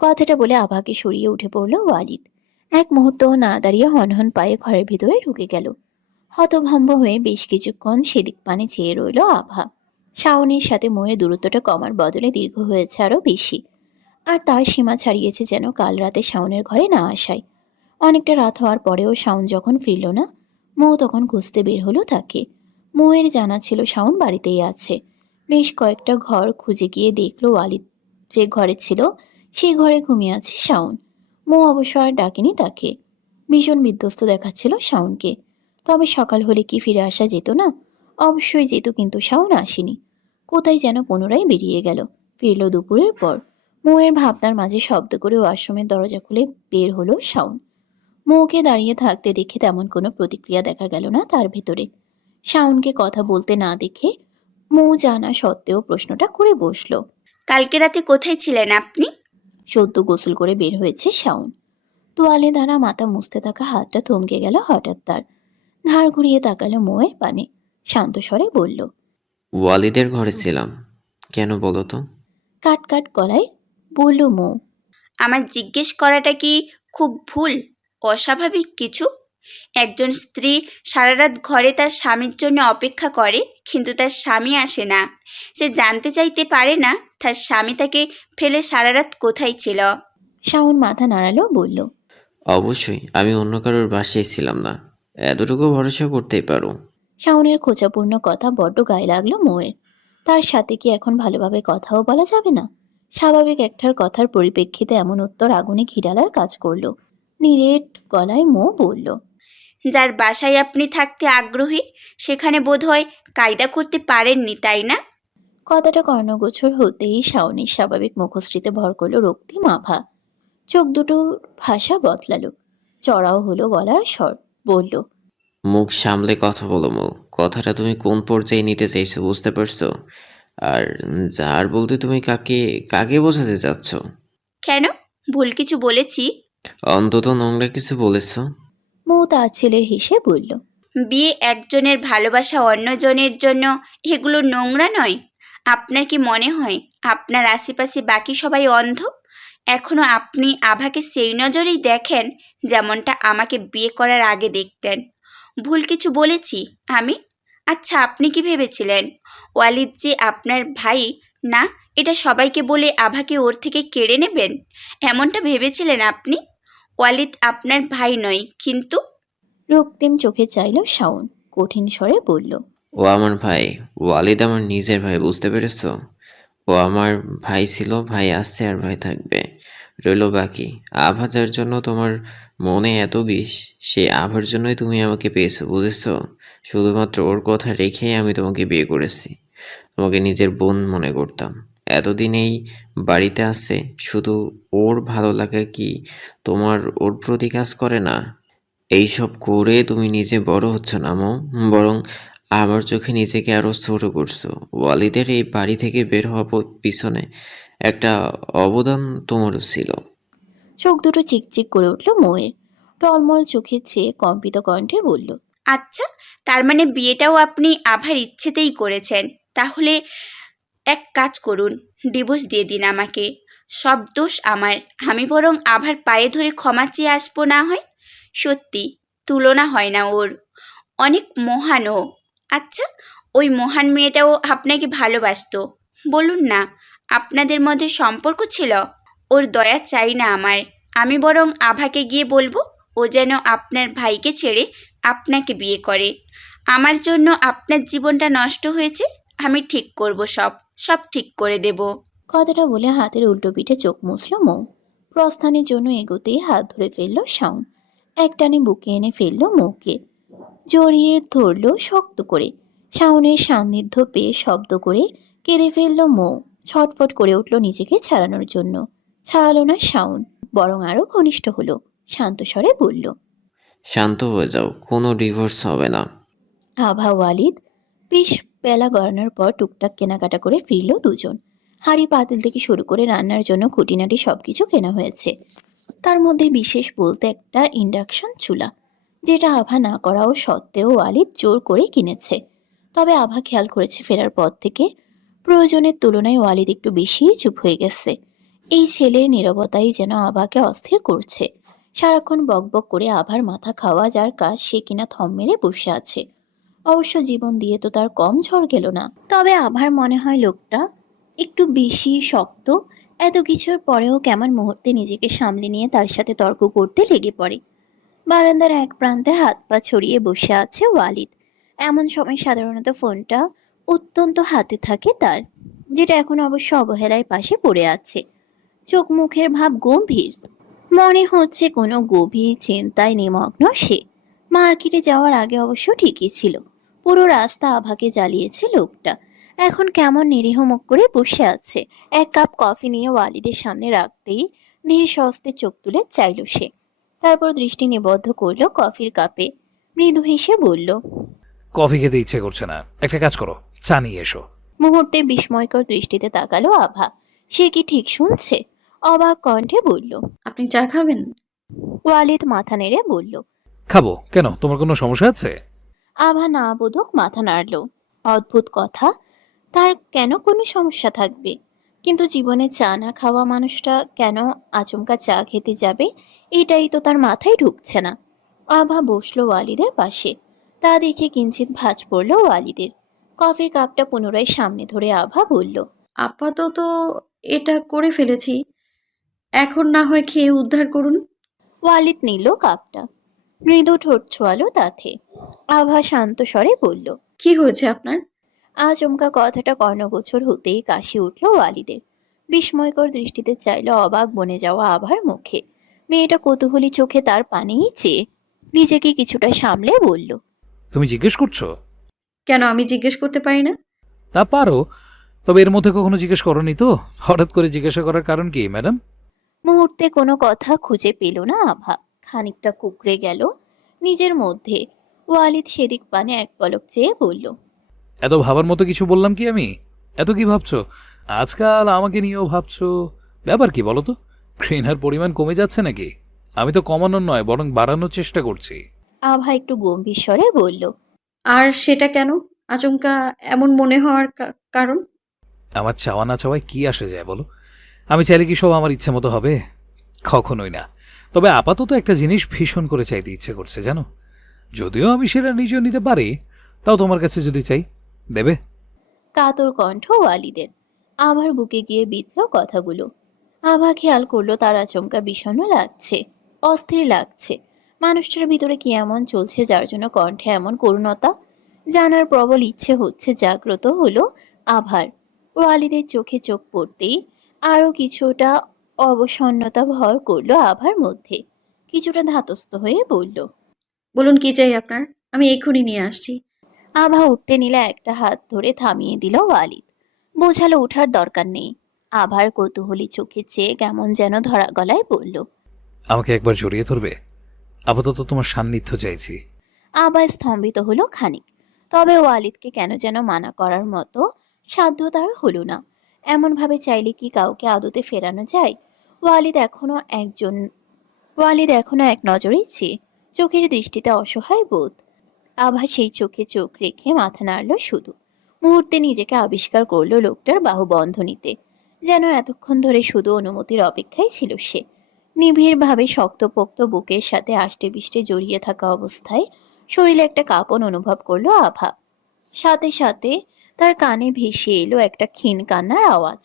কথাটা বলে আভাকে সরিয়ে উঠে পড়ল ওয়ালিদ। এক মুহূর্তও না দাঁড়িয়ে হনহন পায়ে ঘরের ভিতরে ঢুকে গেল। হতভম্ব হয়ে বেশ কিছুক্ষণ সেদিক পানে চেয়ে রইল আভা। শাওনের সাথে মোয়ের দূরত্বটা কমার বদলে দীর্ঘ হয়েছে আরো বেশি। আর তার সীমা ছাড়িয়েছে যেন কাল রাতে শাওনের ঘরে না আসায়। অনেকটা রাত হওয়ার পরেও শাওন যখন ফিরল না, মৌ তখন খুঁজতে বের হলো তাকে। মৌয়ের জানা ছিল শাওন বাড়িতেই আছে। বেশ কয়েকটা ঘর খুঁজে গিয়ে দেখলো ওয়ালিদ যে ঘরে ছিল সেই ঘরে ঘুমিয়ে আছে শাওন। মৌ অবশ্য আর ডাকেনি তাকে। ভীষণ বিধ্বস্ত দেখাচ্ছিল শাওনকে। তবে সকাল হলে কি ফিরে আসা যেত না? অবশ্যই যেত, কিন্তু শাওন আসেনি। কোথায় যেন পুনরায় বেরিয়ে গেল। ফিরল দুপুরের পর। মৌয়ের ভাবনার মাঝে শব্দ করে ওয়াশরুমের দরজা খুলে বের হলো শাওন। মৌকে দাঁড়িয়ে থাকতে দেখে তেমন কোনো প্রতিক্রিয়া দেখা গেল না তার ভেতরে। শাওনকে কথা বলতে না দেখে মৌ জানা সত্ত্বেও প্রশ্নটা করে বসলো। কালকে রাতে কোথায় ছিলেন আপনি? সদ্য গোসল করে বের হয়েছে শাওন। তোয়ালে দ্বারা মাথা মুছতে থাকা হাতটা থমকে গেল হঠাৎ তার। ধার ঘুরিয়ে তাকালো মৌয়ের পানে। শান্ত স্বরে বলল, ওয়ালিদের ঘরে ছিলাম। কেন বলো তো? কাট কাট গলায় বলল মৌ। আমার জিজ্ঞেস করাটা কি খুব ভুল, অস্বাভাবিক কিছু? একজন স্ত্রী সারা রাত ঘরে তার স্বামীর জন্য অপেক্ষা করে, কিন্তু তার স্বামী আসে না। সে জানতে চাইতে পারে না তার স্বামী তাকে ফেলে সারা রাত কোথায় ছিল। শাওন মাথা নাড়ালো, বলল, অবশ্যই আমি অন্য কারোর বাসায় ছিলাম না। এতটুকু ভরসা করতেই পারো। শাওনের খোঁচাপূর্ণ কথা বড্ড গায়ে লাগলো মৌয়ের। তার সাথে কি এখন ভালোভাবে কথাও বলা যাবে না? স্বাভাবিক একটার কথার পরিপ্রেক্ষিতে এমন উত্তর আগুনে ঘি ঢালার কাজ করলো। নিরেট গলায় মৌ বলল, যার বাসায় আপনি থাকতে আগ্রহী সেখানে বোধহয় কায়দা করতে পারেননি, তাই না? কথাটা কর্ণগোচর হতেই শাওনের স্বাভাবিক মুখশ্রীতে ভর করলো রক্তিম আভা। চোখ দুটো ভাষা বদলালো। চড়াও হলো গলার স্বর। বলল, মুখ সামলে কথা বলো মৌ। কথাটা তুমি কোন পর্যায়ে নিতে চাইছো বুঝতে পারছো? আর যার বলতে তুমি কাকে কাকে বোঝাতে চাচ্ছ? কেন, ভুল কিছু বলেছি? অন্তত নোংরা কিছু বলেছো। মৌ তার ছেলের হেসে বলল, বিয়ে একজনের ভালোবাসা অন্যজনের জন্য, এগুলো নোংরা নয়? আপনার কি মনে হয় আপনার আশেপাশে বাকি সবাই অন্ধ? এখনো আপনি আভাকে সেই নজরেই দেখেন যেমনটা আমাকে বিয়ে করার আগে দেখতেন? ভুল কিছু বলেছি আমি? আচ্ছা, আপনি কি ভেবেছিলেন ওয়ালিদ যে আপনার ভাই না, এটা সবাইকে বলে আভাকে ওর থেকে কেড়ে নেবেন? এমনটা ভেবেছিলেন আপনি? ওয়ালিদ আপনার ভাই নয় কিন্তু। রক্তিম চোখে চাইল শাওন। কঠিন স্বরে বলল, ও আমার ভাই। ওয়ালিদ আমার নিজের ভাই, বুঝতে পেরেছো? ও আমার ভাই ছিল, ভাই আসছে, আর ভাই থাকবে। রইলো বাকি আভা, যার জন্য তোমার মনে এত বিষ, সেই আভার জন্যই তুমি আমাকে পেয়েছো, বুঝেছো? শুধুমাত্র ওর কথা রেখেই আমি তোমাকে বিয়ে করেছি। তোমাকে নিজের বোন মনে করতাম। এতদিন এই বাড়িতে আছে শুধু ওর ভালো লাগা কি তোমার ওর প্রতি কাজ করে না? এইসব করে তুমি নিজে বড় হচ্ছ না মো, বরং আমার চোখে নিজেকে আরো ছোট করছো। ওয়ালিদের এই বাড়ি থেকে বের হওয়া পিছনে একটা অবদান তোমারও ছিল। চোখ দুটো চিকচিক করে উঠল মৌয়ের। টলমল চোখে চেয়ে কম্পিত কণ্ঠে বলল, আচ্ছা, তার মানে বিয়েটাও আপনি আভার ইচ্ছেতেই করেছেন? তাহলে এক কাজ করুন, ডিভোর্স দিয়ে দিন আমাকে। সব দোষ আমার। আমি বরং আভার পায়ে ধরে ক্ষমা চেয়ে আসবো না হয়। সত্যি, তুলনা হয় না ওর। অনেক মহান ও। আচ্ছা, ওই মহান মেয়েটাও আপনাকে ভালোবাসতো, বলুন না? আপনাদের মধ্যে সম্পর্ক ছিল? ওর দয়া চাই না আমার। আমি বরং আভাকে গিয়ে বলবো ও যেন আপনার ভাইকে ছেড়ে আপনাকে বিয়ে করে। আমার জন্য আপনার জীবনটা নষ্ট হয়েছে, আমি ঠিক করব, সব সব ঠিক করে দেব। কথাটা বলে হাতের উল্টো পিঠে চোখ মুছল মৌ। প্রস্থানের জন্য এগোতেই হাত ধরে ফেলল শাওন। একটানে বুকে এনে ফেলল মৌকে। জড়িয়ে ধরল শক্ত করে। শাওনের সান্নিধ্য পেয়ে শব্দ করে কেঁদে ফেলল মৌ। ছটফট করে উঠল নিজেকে ছাড়ানোর জন্য। ছাড়ালো না শাওন, বরং আরো ঘনিষ্ঠ হলো। শান্ত স্বরে বলল, শান্ত হয়ে যাও, কোনো ডিভোর্স হবে না। আভা ওয়ালিদ। বেশ বেলা গড়ানোর পর টুকটাক কেনাকাটা করে ফিরল দুজন। হাঁড়ি পাতিল থেকে শুরু করে রান্নার জন্য খুঁটিনাটি সবকিছু কেনা হয়েছে। তার মধ্যে বিশেষ বলতে একটা ইন্ডাকশন চুলা, যেটা আভা না করাও সত্ত্বেও ওয়ালিদ জোর করে কিনেছে। তবে আভা খেয়াল করেছে ফেরার পর থেকে প্রয়োজনের তুলনায় ওয়ালিদ একটু বেশিই চুপ হয়ে গেছে। এই ছেলের নীরবতাই যেন আভাকে অস্থির করছে। সারাক্ষণ বকবক করে আভার মাথা খাওয়া যার কাজ সে কিনা থম মেরে বসে আছে। অবশ্য জীবন দিয়ে তো তার কম ঝড় গেল না। তবে আভার মনে হয় লোকটা একটু বেশি শক্ত। এত কিছুর পরেও কেমন মুহূর্তে নিজেকে সামলে নিয়ে তার সাথে তর্ক করতে লেগে পড়ে। বারান্দার এক প্রান্তে হাত পা ছড়িয়ে বসে আছে ওয়ালিদ। এমন সময় সাধারণত ফোনটা অত্যন্ত হাতে থাকে তার, যেটা এখন অবশ্য অবহেলায় পাশে পড়ে আছে। চোখ মুখের ভাব গম্ভীর, মনে হচ্ছে কোনো গভীর চিন্তায় নিমগ্ন সে। মার্কেটে যাওয়ার আগে অবশ্য ঠিকই ছিল, পুরো রাস্তা আভাকে জ্বালিয়েছে লোকটা। এখন কেমন নিরীহ মুখ করে বসে আছে। এক কাপ কফি নিয়ে ওয়ালিদের সামনে রাখতেই ধীর স্বস্তে চোখ তুলে চাইল সে। তারপর দৃষ্টি নিবদ্ধ করলো কফির কাপে, মৃদু হেসে বলল, কফি খেতে ইচ্ছে করছে না, একটা কাজ করো, চা নিয়ে এসো। মুহূর্তে বিস্ময়কর দৃষ্টিতে তাকালো আভা। সে কি ঠিক শুনছে? অবাক কণ্ঠে বলল, আপনি চা খাবেন? ওয়ালিদ মাথা নেড়ে বলল। খাবো কেন, তোমার কোনো সমস্যা আছে? আভা না বোধক মাথা নাড়ল। অদ্ভুত কথা, তার কেন কোনো সমস্যা থাকবে? কিন্তু জীবনে চা না খাওয়া মানুষটা কেন আচমকা চা খেতে যাবে, এটাই তো তার মাথায় ঢুকছে না। আভা বসলো ওয়ালিদের পাশে। তা দেখে কিঞ্চিত ভাঁজ পড়ল ওয়ালিদের। কফির কাপটা পুনরায় সামনে ধরে আভা বলল, আপাতত এটা করে ফেলেছি, এখন না হয় খেয়ে উদ্ধার করুন। ওয়ালিদ নিল কাপটা, মৃদু ঠোঁট ছোয়ালো তাতে। আভা শান্ত স্বরে বলল, কি হয়েছে আপনার? আচমকা কথাটা কর্ণগোচর হতেই কাশি উঠল ওয়ালিদের। বিস্ময়কর দৃষ্টিতে চাইল অবাক বনে যাওয়া আভার মুখে। মেয়েটা কৌতূহলী চোখে তার পানেই চেয়ে নিজেকে কিছুটা সামলে বলল, তুমি জিজ্ঞেস করছো? কেন আমি জিজ্ঞেস করতে পারি না? তা পারো, তবে এর মধ্যে কখনো জিজ্ঞেস করনি তো। হঠাৎ করে জিজ্ঞাসা করার কারণ কি ম্যাডাম? মুহূর্তে কোনো কথা খুঁজে পেল না আভা। খানিকটা কুকড়ে গেল নিজের মধ্যে। ওয়ালিদ সেদিক পানে এক পলক চেয়ে বলল, এত ভাবার মতো কিছু বললাম কি আমি? এত কি ভাবছো? আজকাল আমাকে নিয়েও ভাবছো? ব্যাপার কি বলো তো? ঘৃণার পরিমাণ কমে যাচ্ছে নাকি? আমি তো কমানোর নয়, বরং বাড়ানোর চেষ্টা করছি। আভা একটু গম্ভীর স্বরে বলল, আর সেটা কেন আচমকা এমন মনে হওয়ার কারণ? আমার চাওয়া না চাওয়ায় কি আসে যায় বলো? আমি চাইলে কি সব আমার ইচ্ছে মতো হবে? কখনোই না। তবে আপাতত একটা জিনিস ভীষণ করে চাইতে ইচ্ছে করছে জানো। যদিও আমি সেটা নিজেও নিতে পারি, তাও তোমার কাছে যদি চাই, দেবে? কাতর কণ্ঠ ওয়ালিদের। আভার বুকে গিয়ে বিঁধল কথাগুলো। আভা খেয়াল করলো তার আচমকা বিষণ্ণ লাগছে, অস্থির লাগছে। মানুষটার ভিতরে কি এমন চলছে যার জন্য কণ্ঠে এমন করুণতা? জানার প্রবল ইচ্ছে হচ্ছে জাগ্রত হলো আভার। ওয়ালিদের চোখে চোখ পড়তেই আরো কিছুটা অবসন্নতা ভর করলো আভার মধ্যে। কিছুটা ধাতস্থ হয়ে বলল, বলুন কি চাই আপনার, আমি এক্ষুনি নিয়ে আসছি। আভা উঠতে নিলে একটা হাত ধরে থামিয়ে দিল ওয়ালিদ। বোঝালো ওঠার দরকার নেই। আভার কৌতূহলী চোখে চেয়ে কেমন যেন ধরা গলায় বলল, আমাকে একবার জড়িয়ে ধরবে? আপাতত তোমার সান্নিধ্য চাইছি। আভা স্তম্ভিত হলো খানিক। তবে ওয়ালিদকে কেন যেন মানা করার মতো সাধ্য তার হলো না। এমন ভাবে চাইলে কি কাউকে আদতে ফেরানো যায়? ওয়ালিদ এখনো একজন ওয়ালিদ এখনো এক নজরেই চেয়ে, চোখের দৃষ্টিতে অসহায় বোধ। আভা সেই চোখে চোখ রেখে মাথা নাড়ল শুধু। মুহূর্তে নিজেকে আবিষ্কার করলো লোকটার বাহুবন্ধনীতে। যেন এতক্ষণ ধরে শুধু অনুমতির অপেক্ষায় ছিল সে। নিবিড়ভাবে শক্তপোক্ত বুকের সাথে আষ্টে পিষ্টে জড়িয়ে থাকা অবস্থায় শরীরে একটা কাঁপন অনুভব করলো আভা। সাথে সাথে তার কানে ভেসে এলো একটা ক্ষীণ কান্নার আওয়াজ।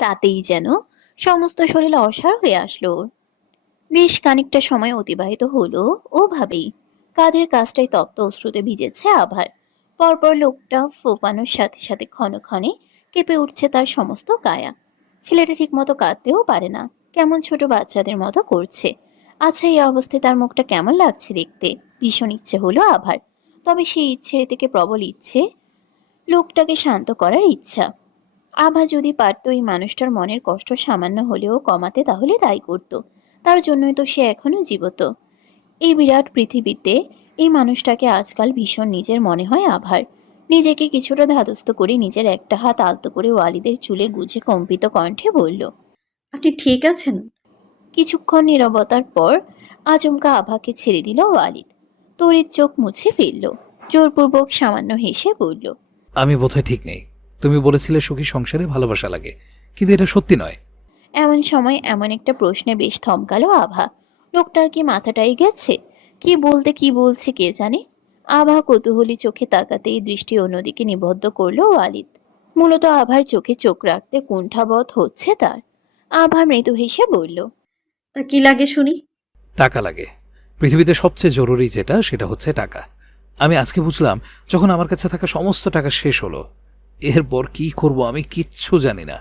তাতেই যেন সমস্ত শরীর অসাড় হয়ে আসলো ওর। বেশ খানিকটা সময় অতিবাহিত হলো ওভাবেই। কাঁধের কাজটাই তপ্ত অশ্রুতে ভিজেছে আভার। পরপর লোকটা ফোপানোর সাথে সাথে ক্ষণে কেঁপে উঠছে তার সমস্ত কায়া। ছেলেটা ঠিকমতো কাঁদতেও পারে না, কেমন ছোট বাচ্চাদের মতো করছে। আচ্ছা, এই অবস্থায় তার মুখটা কেমন লাগছে দেখতে? ভীষণ ইচ্ছে হলো আভার। তবে সেই ইচ্ছের থেকে প্রবল ইচ্ছে লোকটাকে শান্ত করার ইচ্ছা। আভা যদি পারত এই মানুষটার মনের কষ্ট সামান্য হলেও কমাতে, তাহলে তাই করত। তার জন্যই তো সে এখনো জীবত। এই বিরাট পৃথিবীতে এই মানুষটাকে আজকাল ভীষণ নিজের মনে হয় আভার। নিজেকে কিছুটা ধাতস্থ করে নিজের একটা হাত আলতো করে ওয়ালিদের চুলে গুজে কম্পিত কণ্ঠে বলল। আপনি ঠিক আছেন? কিছুক্ষণ নীরবতার পর আচমকা আভাকে ছেড়ে দিল ওয়ালিদ। তড়িৎ চোখ মুছে ফেলল। জোরপূর্বক সামান্য হেসে বলল, আমি বোধহয় ঠিক নেই। তুমি বলেছিলে সুখী সংসারে ভালোবাসা লাগে, কিন্তু এটা সত্যি নয়। এমন সময় এমন একটা প্রশ্নে বেশ থমকালো আভা। লোকটার কি মাথাটাই গেছে? কি বলছে কে জানে। আভা কৌতূহলী চোখে তাকাতেই দৃষ্টি অন্যদিকে নিবদ্ধ করলো ওয়ালিদ। মূলত আভার চোখে চোখ রাখতে কুণ্ঠাবোধ হচ্ছে তার। আভা মৃদু হেসে বলল, তা কি লাগে শুনি? টাকা লাগে। পৃথিবীতে সবচেয়ে জরুরি যেটা, সেটা হচ্ছে টাকা। আমি আজকে বুঝলাম, যখন আমার কাছে থাকা সমস্ত টাকা শেষ হলো। এরপর কি করব আমি কিচ্ছু জানি না।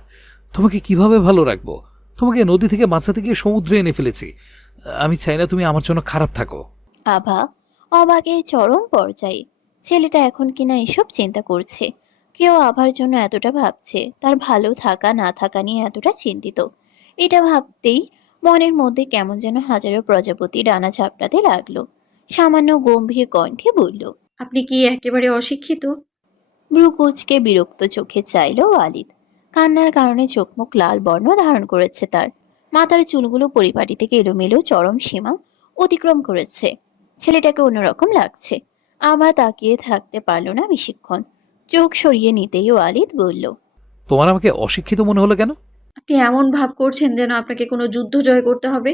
তোমাকে কিভাবে ভালো রাখবো? তোমাকে নদী থেকে বাঁচাতে গিয়ে সমুদ্রে এনে ফেলেছি। আমি চাই না তুমি আমার জন্য খারাপ থাকো। আভা অবাকের চরম পর্যায়ে। ছেলেটা এখন কিনা এসব চিন্তা করছে। কেউ আভার জন্য এতটা ভাবছে, তার ভালো থাকা না থাকা নিয়ে এতটা চিন্তিত। এটা ভাবতেই মনের মধ্যে কেমন যেন হাজারো প্রজাপতি ডানা ঝাপটাতে লাগলো। সামান্য গম্ভীর কণ্ঠে বলল, আপনি কি একেবারে অশিক্ষিত? ভ্রু কুঁচকে বিরক্ত চোখে চাইল ওয়ালিদ। কান্নার কারণে চোখ মুখ লাল বর্ণ ধারণ করেছে তার। মাথার চুলগুলো পরিপাটি থেকে এলোমেলো চরম সীমা অতিক্রম করেছে। ছেলেটাকে অন্যরকম লাগছে। আবার তাকিয়ে থাকতে পারল না বেশিক্ষণ। চোখ সরিয়ে নিতেই ওয়ালিদ বলল, তোমার আমাকে অশিক্ষিত মনে হলো কেন? আপনি এমন ভাব করছেন যেন আপনাকে কোনো যুদ্ধ জয় করতে হবে।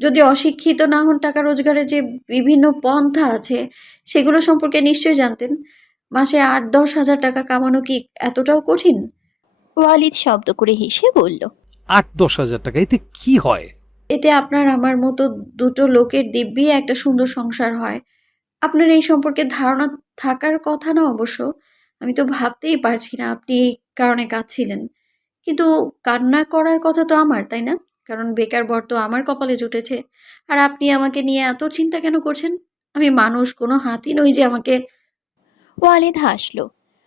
যদি অশিক্ষিত না হন, টাকা রোজগারের যে বিভিন্ন পন্থা আছে সেগুলো সম্পর্কে নিশ্চয়ই জানতেন। মাসে ৮-১০ হাজার টাকা কামানো কি এতটাও কঠিন? ওয়ালিদ শব্দ করে হেসে বলল, ৮-১০ হাজার টাকা এতে কি হয়? এতে আপনার আমার মতো দুটো লোকের দিব্যি একটা সুন্দর সংসার হয়। আপনার এই সম্পর্কে ধারণা থাকার কথা না অবশ্য। আমি তো ভাবতেই পারছি না আপনি এই কারণে কাঁদছিলেন। কিন্তু কান্না করার কথা তো আমার, তাই না? কারণ বেকার বর তো আমার কপালে জুটেছে। আর আপনি আমাকে নিয়ে এত চিন্তা কেন করছেন? আমি মানুষ, কোনো হাতি নই যে আমাকে। ওয়ালিদ হাসল।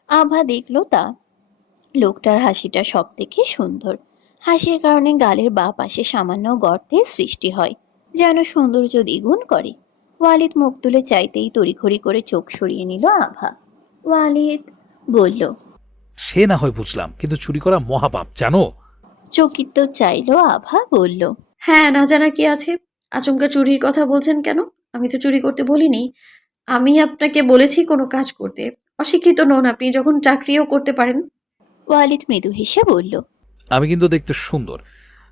আভা দেখল তা। লোকটার হাসিটা সব থেকে সুন্দর। হাসির কারণে গালের বাঁ পাশে সামান্য গর্তের সৃষ্টি হয়, যেন সৌন্দর্য দ্বিগুণ করে। ওয়ালিদ মুখ তুলে চাইতেই তড়িঘড়ি করে চোখ সরিয়ে নিল আভা। ওয়ালিদ বলল, সে না হয় বুঝলাম, কিন্তু চুরি করা মহাপাপ, জানো? চকিত চাইল আভা বলল, হ্যাঁ, না জানার কি আছে? আচমকা চুরির কথা বলছেন কেন? আমি তো চুরি করতে বলিনি। আমি আপনাকে বলেছি কোনো কাজ করতে। অশিক্ষিত নন আপনি, যখন চাকরিও করতে পারেন। ওয়ালিদ মৃদু হেসে বলল, আমি কিন্তু দেখতে সুন্দর।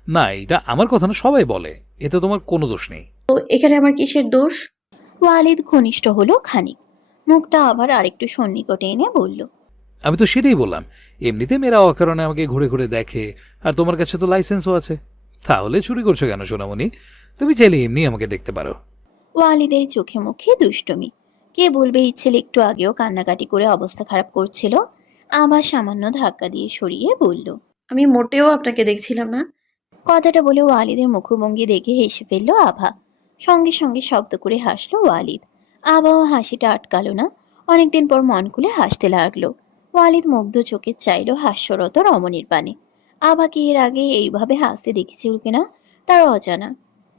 না, এটা আমার কথা না, সবাই বলে। এতে তোমার কোনো দোষ নেই। তো এখানে আমার কিসের দোষ? ওয়ালিদ ঘনিষ্ঠ হলো খানিক। মুখটা আবার আরেকটু সন্নিকটে এনে বলল, আমি তো সেটাই বললাম। এমনিতে মেয়েরা অকারণে আমাকে ঘুরে ঘুরে দেখে, আর তোমার কাছে তো লাইসেন্সও আছে। তাহলে চুরি করছো কেন সোনামণি? তুমি চাইলে এমনি আমাকে দেখতে পারো। ওয়ালিদের চোখে মুখে দুষ্টুমি। কে বলবে এই ছেলে একটু আগেও কান্নাকাটি করে অবস্থা খারাপ করছিল। আবার সামান্য ধাক্কা দিয়ে সরিয়ে বলল, আমি মোটেও আপনাকে দেখছিলাম না। কথাটা বলে ওয়ালিদের মুখভঙ্গি দেখে হেসে ফেলল আভা। সঙ্গে সঙ্গে শব্দ করে হাসলো ওয়ালিদ। আবাও হাসিটা আটকালো না। অনেকদিন পর মন খুলে হাসতে লাগলো। ওয়ালিদ মুগ্ধ চোখে চাইল হাস্যরত রমণীর পানে। আবাকে এর আগে এইভাবে হাসতে দেখেছিল কিনা তার অজানা।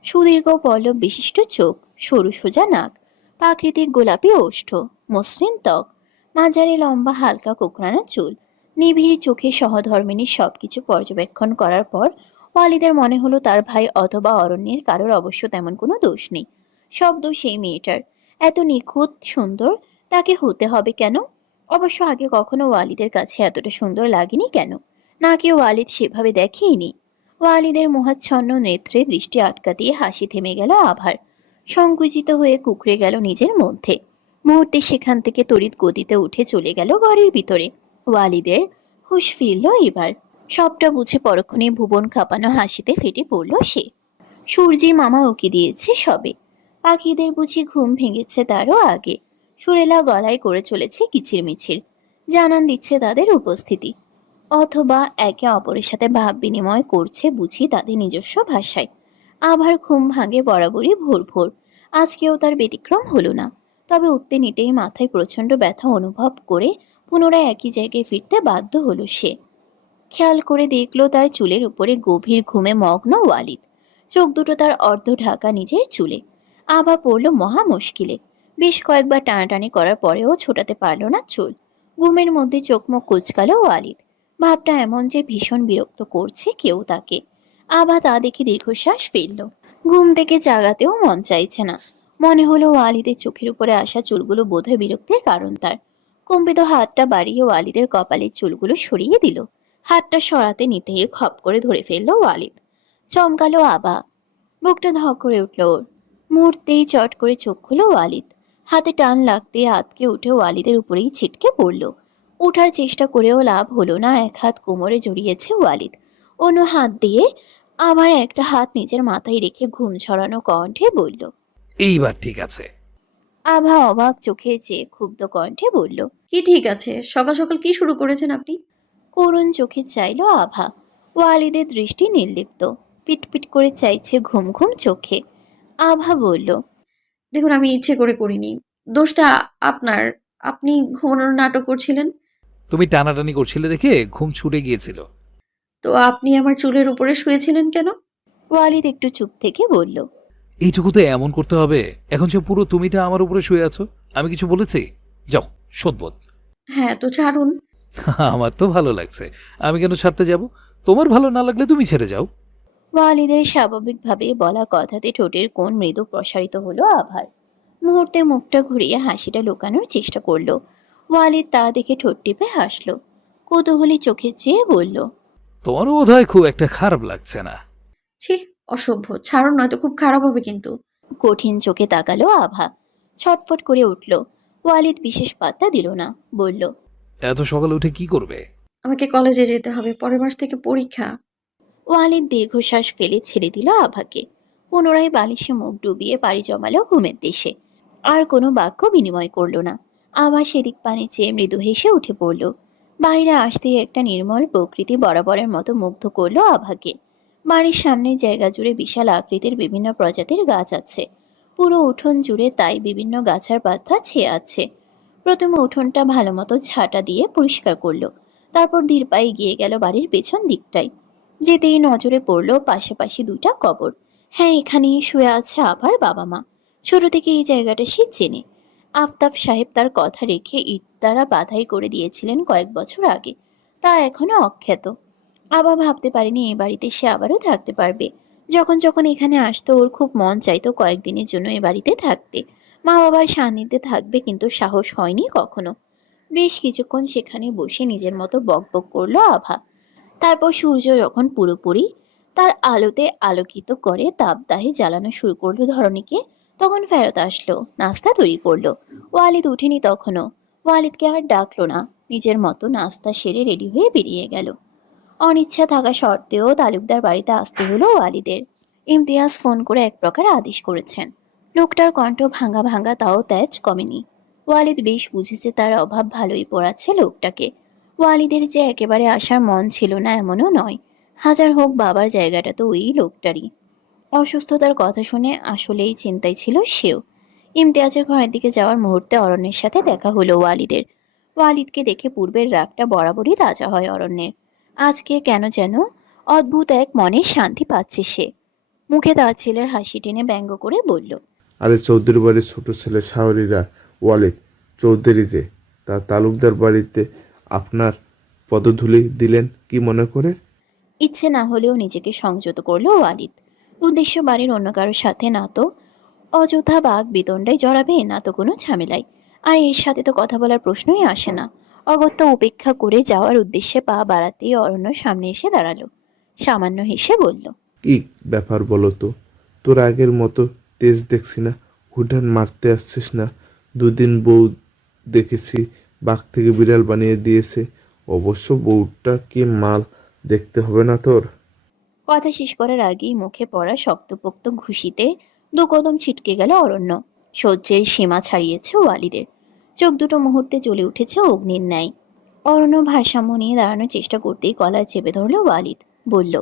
সুদীর্ঘ পল্লব বিশিষ্ট চোখ, সরু সোজা নাক, প্রাকৃতিক গোলাপি ওষ্ঠ, মসৃণ ত্বক, মাঝারি লম্বা হালকা কোকড়ানো চুল। নিবিড় চোখে সহধর্মিণীর সবকিছু পর্যবেক্ষণ করার পর ওয়ালিদের মনে হলো তার ভাই অথবা অরণ্যের কারোর অবশ্য তেমন কোনো দোষ নেই। সব দোষ সেই মেয়েটার। এত নিখুঁত সুন্দর তাকে হতে হবে কেন? অবশ্য আগে কখনো ওয়ালিদের কাছে এতটা সুন্দর লাগেনি কেন? নাকি ওয়ালিদ সেভাবে দেখেইনি? ওয়ালিদের মোহাচ্ছন্ন নেত্রে দৃষ্টি আটকা দিয়ে হাসি থেমে গেল আভার। সংকুচিত হয়ে কুঁকড়ে গেল নিজের মধ্যে। মুহূর্তে সেখান থেকে তড়িৎ গতিতে উঠে চলে গেল ঘরের ভিতরে। ওয়ালিদের হুঁশ ফিরল এবার। সবটা বুঝে পরক্ষণে ভুবন কাঁপানো হাসিতে ফেটে পড়ল সে। সূর্যি মামা ওকে দিয়েছে সবে। পাখিদের বুঝি ঘুম ভেঙেছে তারও আগে। সুরেলা গলায় করে চলেছে কিচিরমিচির। জানান দিচ্ছে তাদের উপস্থিতি। অথবা একে অপরের সাথে ভাব বিনিময় করছে বুঝি তাদের নিজস্ব ভাষায়। আবার ঘুম ভাঙে বরাবরই ভোর ভোর। আজকেও তার ব্যতিক্রম হলো না। তবে উঠতে নিতেই মাথায় প্রচণ্ড ব্যথা অনুভব করে পুনরায় একই জায়গায় ফিরতে বাধ্য হলো সে। খেয়াল করে দেখলো তার চুলের উপরে গভীর ঘুমে মগ্ন ওয়ালিদ। চোখ দুটো তার অর্ধ ঢাকা নিজের চুলে। আভা পড়ল মহা মুশকিলে। বেশ কয়েকবার টানাটানি করার পরেও ছোটাতে পারল না চুল। ঘুমের মধ্যে চোখ মুখ কুচকালো ওয়ালিদ। ভাবটা এমন যে ভীষণ বিরক্ত করছে কেউ তাকে। আভা তা দেখে দীর্ঘশ্বাস ফেলল। ঘুম থেকে জাগাতেও মন চাইছে না। মনে হলো ওয়ালিদের চোখের উপরে আসা চুলগুলো বোধহয় বিরক্তির কারণ তার। কম্পিত হাতটা বাড়িয়ে ওয়ালিদের কপালের চুলগুলো সরিয়ে দিল। হাতটা সরাতে নিতেই খপ করে ধরে ফেললো ওয়ালিদ। চমকালো আভা। বুকটা ধক করে উঠল ওর। মুহূর্তেই চট করে চোখ খুলো ওয়ালিদ। হাতে টান লাগতে আতকে উঠে ওয়ালিদের উপরেই ছিটকে পড়ল। ওঠার চেষ্টা করেও লাভ হলো না। এক হাত কোমরে জড়িয়েছে ওয়ালিদ, অন্য হাত দিয়ে আবার একটা হাত নিজের মাথায় রেখে ঘুম ছড়ানো কণ্ঠে বলল। এইবার ঠিক আছে। আভা অবাক চোখে চেয়ে ক্ষুব্ধ কণ্ঠে বলল। কি ঠিক আছে? সকাল সকাল কি শুরু করেছেন আপনি? করুণ চোখে চাইল আভা। ওয়ালিদের দৃষ্টি নির্লিপ্ত, পিটপিট করে চাইছে ঘুম ঘুম চোখে। আভা বলল। দেখুন, আমি ইচ্ছে করে করিনি। দোষটা আপনার। আপনি ঘুমানোর নাটক করছিলেন। তুমি টানাটানি করছিলে দেখে ঘুম ছুটে গিয়েছিল। তো আপনি আমার চুলের উপরে শুয়েছিলেন কেন? ওয়ালিদ একটু চুপ থেকে বলল। এইটুকুতে এমন করতে হবে? এখন যে পুরো তুমিটা আমার উপরে শুয়ে আছো, আমি কিছু বলেছি? যাও, শোধবোধ। হ্যাঁ, তো ছাড়ুন। আমার তো ভালো লাগছে, আমি কেন ছাড়তে যাব? তোমার ভালো না লাগলে তুমি ছেড়ে যাও। ওয়ালিদের স্বাভাবিকভাবে বলা কথাতে ঠোঁটের কোণ মৃদু প্রসারিত হলো আভার। মুহূর্তে মুখটা ঘুরিয়ে হাসিটা লুকানোর চেষ্টা করলো। ওয়ালিদ তা দেখে ঠোঁট টিপে হাসলো। কৌতূহলী চোখে চেয়ে বলল। তোমারও বোধহয় খুব একটা খারাপ লাগছে না। ছি, অসভ্য। ছাড়ুন, নয়তো খুব খারাপ হবে কিন্তু। কঠিন চোখে তাকালো আভা। ছটফট করে উঠল। ওয়ালিদ বিশেষ পাত্তা দিল না, বলল। এত সকালে উঠে কি করবে? আমাকে কলেজে যেতে হবে, পরের মাস থেকে পরীক্ষা। ওয়ালিদ দীর্ঘশ্বাস ফেলে ছেড়ে দিল আভাকে। পুনরায় বালিশে মুখ ডুবিয়ে পাড়ি জমালো ঘুমের দেশে। আর কোনো বাক্য বিনিময় করল না। আভা সেদিক পানে চেয়ে মৃদু হেসে উঠে পড়ল। বাইরে আসতেই একটা নির্মল প্রকৃতি বরাবরের মতো মুগ্ধ করলো আভাকে। বাড়ির সামনের জায়গা জুড়ে বিশাল আকৃতির বিভিন্ন প্রজাতির গাছ আছে। পুরো উঠোন জুড়ে তাই বিভিন্ন গাছার পাতা ছেয়ে আছে। প্রথমে উঠোনটা ভালো মতো ঝাঁটা দিয়ে পরিষ্কার করলো। তারপর ধীর পায়ে গিয়ে গেল বাড়ির পেছন দিকটায়। যেতেই নজরে পড়ল পাশাপাশি দুইটা কবর। হ্যাঁ, এখানেই শুয়ে আছে আবার বাবা মা। ছোট থেকে এই জায়গাটা সে চেনে। আফতাব সাহেব তার কথা রেখে ইট দ্বারা বাধাই করে দিয়েছিলেন কয়েক বছর আগে। তা এখনো অখ্যাত। আবার ভাবতে পারেনি এ বাড়িতে সে আবারও থাকতে পারবে। যখন যখন এখানে আসতো ওর খুব মন চাইতো কয়েকদিনের জন্য এ বাড়িতে থাকতে, মা বাবার সান্নিধ্যে থাকবে, কিন্তু সাহস হয়নি কখনো। বেশ কিছুক্ষণ সেখানে বসে নিজের মতো বকবক করলো আভা। তারপর সূর্য যখন পুরোপুরি তার আলোতে আলোকিত করে তাপদাহে জ্বালানো শুরু করলো ধরণীকে, তখন ফেরত আসলো, নাস্তা তৈরি করলো। ওয়ালিদ উঠেনি তখনও। ওয়ালিদকে আর ডাকলো না। নিজের মতো নাস্তা সেরে রেডি হয়ে বেরিয়ে গেল। অনিচ্ছা থাকা সত্ত্বেও তালুকদার বাড়িতে আসতে হলো ওয়ালিদের। ইমতিয়াজ ফোন করে এক প্রকার আদেশ করেছেন। লোকটার কণ্ঠ ভাঙা ভাঙা, তাও তেজ কমেনি। ওয়ালিদ বেশ বুঝেছে তার অভাব ভালোই পড়াচ্ছে লোকটাকে। ওয়ালিদের যে একেবারে আসার মন ছিল না এমনও নয়। হাজার হোক বাবার জায়গাটা তো ওই লোকটারই। অসুস্থতার কথা শুনে আসলেই চিন্তায় ছিল সেও। ইমতিয়াজের ঘরের দিকে যাওয়ার মুহূর্তে অরণ্যের সাথে দেখা হলো ওয়ালিদের। ওয়ালিদকে দেখে পূর্বের রাগটা বরাবরই তাজা হয় অরণ্যের। আজকে কেন যেন অদ্ভুত এক মনে শান্তি পাচ্ছে সে। মুখে তার ছেলের হাসি টেনে ব্যঙ্গ করে বলল। আরে চৌধুরী বাড়ির ছোট ছেলে শাহরিরা ওয়ালিদ চৌধুরী যে, তা তালুকদার বাড়িতে আপনার পদধূলি দিলেন কি মনে করে? ইচ্ছে না হলেও নিজেকে সংযত করলো ওয়ালিদ। উদ্দেশ্য বাড়ির অন্য কারোর সাথে না তো অযথা বাঘ বিতণ্ডায় জড়াবে, না তো কোনো ঝামেলায়। আর এর সাথে তো কথা বলার প্রশ্নই আসে না। অগত্যা উপেক্ষা করে যাওয়ার উদ্দেশ্যে পা বাড়াতেই অরণ্য সামনে এসে দাঁড়ালো। সামান্য হেসে বলল। কি ব্যাপার বলো তো, তোর আগের মতো তেজ দেখছি না, হুডান মারতে আসছিস না। দুদিন বউ দেখেছি বাঘ থেকে বিড়াল বানিয়ে দিয়েছে। অবশ্য বউটা কি মাল, দেখতে হবে না তোর? কথা শেষ করার আগেই মুখে পড়া শক্তপোক্ত ঘুষিতে দু কদম ছিটকে গেল অরণ্য। সহ্যের সীমা ছাড়িয়েছে ওয়ালিদের। চোখ দুটো মুহূর্তে জ্বলে উঠেছে অগ্নির ন্যায়। অরণ্য ভারসাম্য নিয়ে দাঁড়ানোর চেষ্টা করতেই গলায় চেপে ধরল ওয়ালিদ। বলল।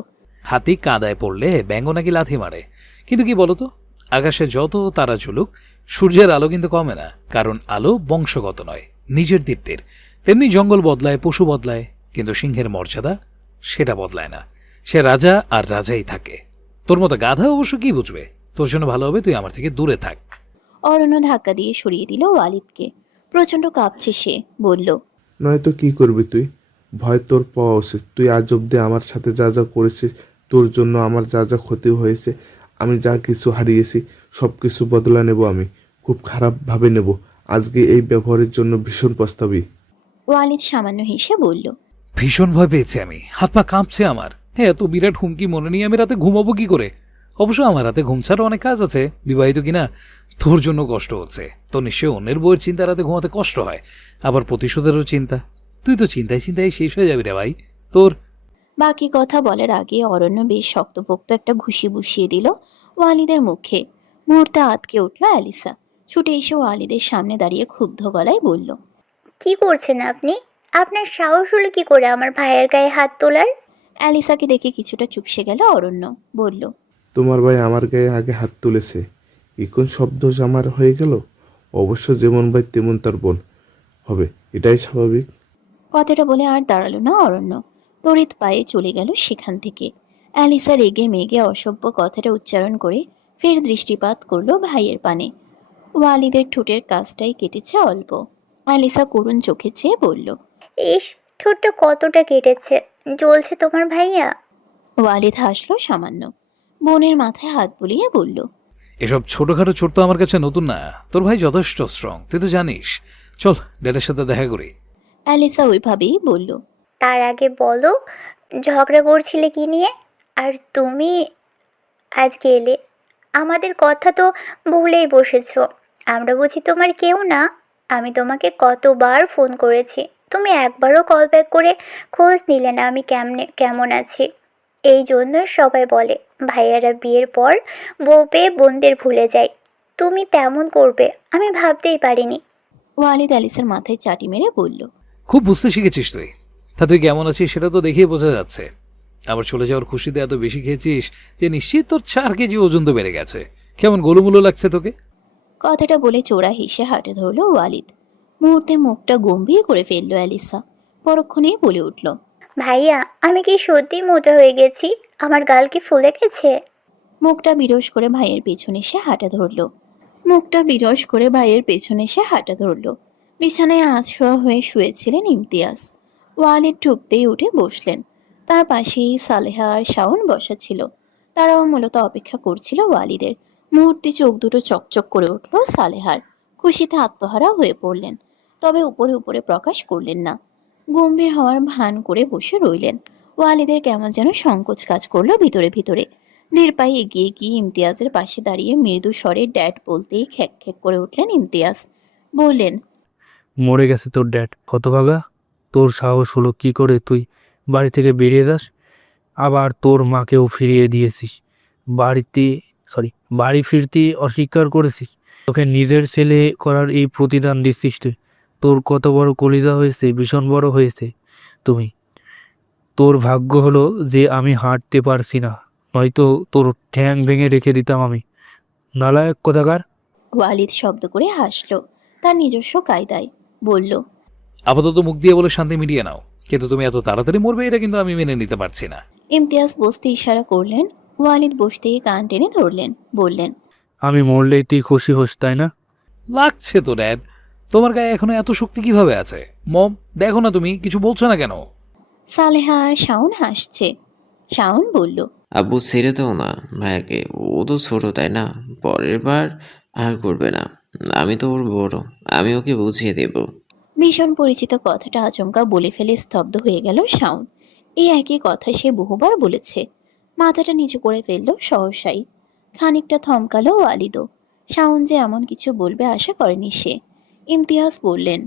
হাতি কাঁদায় পড়লে ব্যাঙ নাকি লাথি মারে, কিন্তু কি বলতো, আকাশে যত তারা ঝুলুক সূর্যের আলো কিন্তু কমে না। কারণ আলো বংশগত নয়, নিজের দীপ্তির। তেমনি জঙ্গল বদলায়, পশু বদলায়, কিন্তু সিংহের মর্যাদা সেটা বদলায় না। সে রাজা আর রাজাই থাকে। তোর মতো গাধা অবশ্য কি বুঝবে? তোর জন্য ভালো হবে তুই আমার থেকে দূরে থাক। অরণ্য ধাক্কা দিয়ে সরিয়ে দিল ওয়ালিদকে। প্রচন্ড কাঁপছে সে, বলল। নয়তো কি করবি তুই? ভয় তোর পাওয়া উচিত। তুই আজ অব্দি আমার সাথে যা যা করেছিস, তোর জন্য আমার যা যা ক্ষতি হয়েছে, আমি যা কিছু হারিয়েছি সব কিছু বদলা নেব। আমি খুব খারাপভাবে নেব। আজকে এই ব্যবহারের জন্য ভীষণ পস্তাবি। ওয়ালিদ সামান্য হেসে বলল, ভীষণ ভয় পেয়েছি আমি, হাত পা কাঁপছে আমার। হ্যাঁ, এত বিরাট হুমকি মনে নিয়ে আমি রাতে ঘুমাবো কি করে? অবশ্য আমার রাতে ঘুম ছাড়া অনেক কাজ আছে, বিবাহিত কিনা। তোর জন্য কষ্ট হচ্ছে তো নিশ্চয়ই, অন্যের বউয়ের চিন্তা রাতে ঘুমাতে কষ্ট হয়, আবার প্রতিশোধেরও চিন্তা। তুই তো চিন্তায় চিন্তায় শেষ হয়ে যাবি রে ভাই তোর। বাকি কথা বলার আগে অরণ্য বেশ শক্তপোক্ত একটা ঘুষি বসিয়ে দিল ওয়ালিদের মুখে। মুহূর্তে আঁতকে উঠল অ্যালিসা। ছুটে এসে ওয়ালিদের সামনে দাঁড়িয়ে ক্ষুব্ধ গলায় বলল, কি করছেন আপনি? আপনার সাহস হলো কি করে আমার ভাইয়ের গায়ে হাত তোলার? অ্যালিসাকে দেখে কিছুটা চুপসে গেল অরণ্য। বলল, তোমার ভাই আমার গায়ে আগে হাত তুলেছে, এখন সব দোষ আমার হয়ে গেল? অবশ্য যেমন ভাই তেমন তার বোন হবে, এটাই স্বাভাবিক। কথাটা বলে আর দাঁড়ালো না অরণ্য, তড়িৎ পায়ে চলে গেল সেখান থেকে। অ্যালিসা রেগে মেগে অসভ্য কথাটা উচ্চারণ করে ফের দৃষ্টিপাত করলো ভাইয়ের পানে। ওয়ালিদের ঠোঁটের কাজটাই কেটেছে অল্প। অ্যালিসা করুণ চোখে চেয়ে বলল, ইস, ঠোঁটটা কতটা কেটেছে, জ্বলছে তোমার ভাইয়া? ওয়ালিদ হাসলো সামান্য, বোনের মাথায় হাত বুলিয়ে বলল, এসব ছোটখাটো চোট তো আমার কাছে নতুন না, তোর ভাই যথেষ্ট স্ট্রং, তুই তো জানিস। চল ড্যাডের সাথে দেখা করি। অ্যালিসা ওইভাবেই বলল, তার আগে বলো, ঝগড়া করছিলে কি নিয়ে? আর তুমি আজকে এলে, আমাদের কথা তো ভুলেই বসেছো। আমরা বুঝি তোমার কেউ না? আমি তোমাকে কতবার ফোন করেছি, তুমি একবারও কল ব্যাক করে খোঁজ নিলে না আমি কেমন আছি। এই জন্য সবাই বলে ভাইয়ারা বিয়ের পর বউ পেয়ে বোনদের ভুলে যায়। তুমি তেমন করবে আমি ভাবতেই পারিনি। ওয়ালিদ অ্যালিসার মাথায় চাটি মেরে বলল, খুব বুঝতে শিখেছিস তুই। তা তুই কেমন আছিস সেটা তো দেখিয়ে বোঝা যাচ্ছে। আবার চলে যাওয়ার খুশিতে এত বেশি খেয়েছিস যে নিশ্চিত তোর 4 কেজি ওজন তো বেড়ে গেছে। কেমন গোলুমুলো লাগছে তোকে? কথাটা বলে চোরা হেসে হাঁটে ধরল ওয়ালিদ। মুহূর্তে মুখটা গম্ভীর করে ফেলল অ্যালিসা। পরক্ষণেই বলে উঠল, ভাইয়া, আমি কি সত্যি মোটা হয়ে গেছি? আমার গাল কি ফুলে গেছে? মুখটা বিরস করে ভাইয়ের পেছনে এসে হাঁটা ধরল। মুখটা বিরস করে ভাইয়ের পেছনে এসে হাঁটা ধরল। বিছানায় আধশোয়া হয়ে শুয়েছিলেন ইমতিয়াজ। ওয়ালিদ ঠুকতেই উঠে বসলেন। তার পাশেই সালেহা আর শাওন বসা ছিল। তারাও মূলত অপেক্ষা করছিল ওয়ালিদের। মুহূর্তে চোখ দুটো চকচক করে উঠল সালেহার। খুশিতে আত্মহারা হয়ে পড়লেন, তবে উপরে উপরে প্রকাশ করলেন না। গম্ভীর হওয়ার ভান করে বসে রইলেন। ওয়ালিদের কেমন যেন সংকোচ কাজ করলো ভিতরে ভিতরে। ধীর পায়ে এগিয়ে গিয়ে ইমতিয়াজের পাশে দাঁড়িয়ে মৃদু স্বরে ড্যাড বলতেই খ্যাক খ্যাক করে উঠলেন ইমতিয়াজ। বললেন, মরে গেছে তোর ড্যাড, হতভাগা। তোর সাহস হলো কি করে তুই বাড়ি থেকে বেরিয়ে যাস? আবার তোর মাকেও ফিরিয়ে দিয়েছিস। বাড়িতে বাড়ি ফিরতে অস্বীকার করেছিস। তোকে নিজের ছেলে করার এই প্রতিদান দিচ্ছিস তুই। তোর কত বড় কলিজা হয়েছে, ভীষণ বড় হয়েছে তুমি। তোর ভাগ্য হলো যে আমি হাঁটতে পারছি না, নয়তো তোর ঠ্যাং ভেঙে রেখে দিতাম আমি। নালায়ক কোথাকার। ওয়ালিদ শব্দ করে হাসলো তার নিজস্ব কায়দায়। বলল, আপাতত মুখ দিয়ে বলে শান্তি মিটিয়ে নাও, কিন্তু তুমি এত তাড়াতাড়ি মরবে এটা কিন্তু আমি মেনে নিতে পারছি না। ইমতিয়াজ বসতে ইশারা করলেন। ওয়ালিদ বসতেই কান টেনে ধরলেন। বললেন, আমি মরলেই তুই খুশি হোস, তাই না? লাগছে তো ড্যাড, তোমার গায়ে এখনো এত শক্তি কিভাবে আছে? মম, দেখো না তুমি কিছু বলছো না কেন? সালেহা আর শাওন হাসছে। শাওন বলল, আব্বু ছেড়ে দাও না ভাইয়াকে, ও তো ছোট তাই না, পরের বার আর করবে না। আমি তো ওর বড়, আমি ওকে বুঝিয়ে দেব। ভীষণ পরিচিত কথাটা আচমকা বলে ফেলে স্তব্ধ হয়ে গেল শাওন। এই একই কথা সে বহুবার বলেছে। মাথাটা নিচু করে ফেলল সহসাই। খানিকটা থমকালো ওয়ালিদও। শাওন যে এমন কিছু বলবে আশা করেনি সে। ইমতিয়াজ বললেন,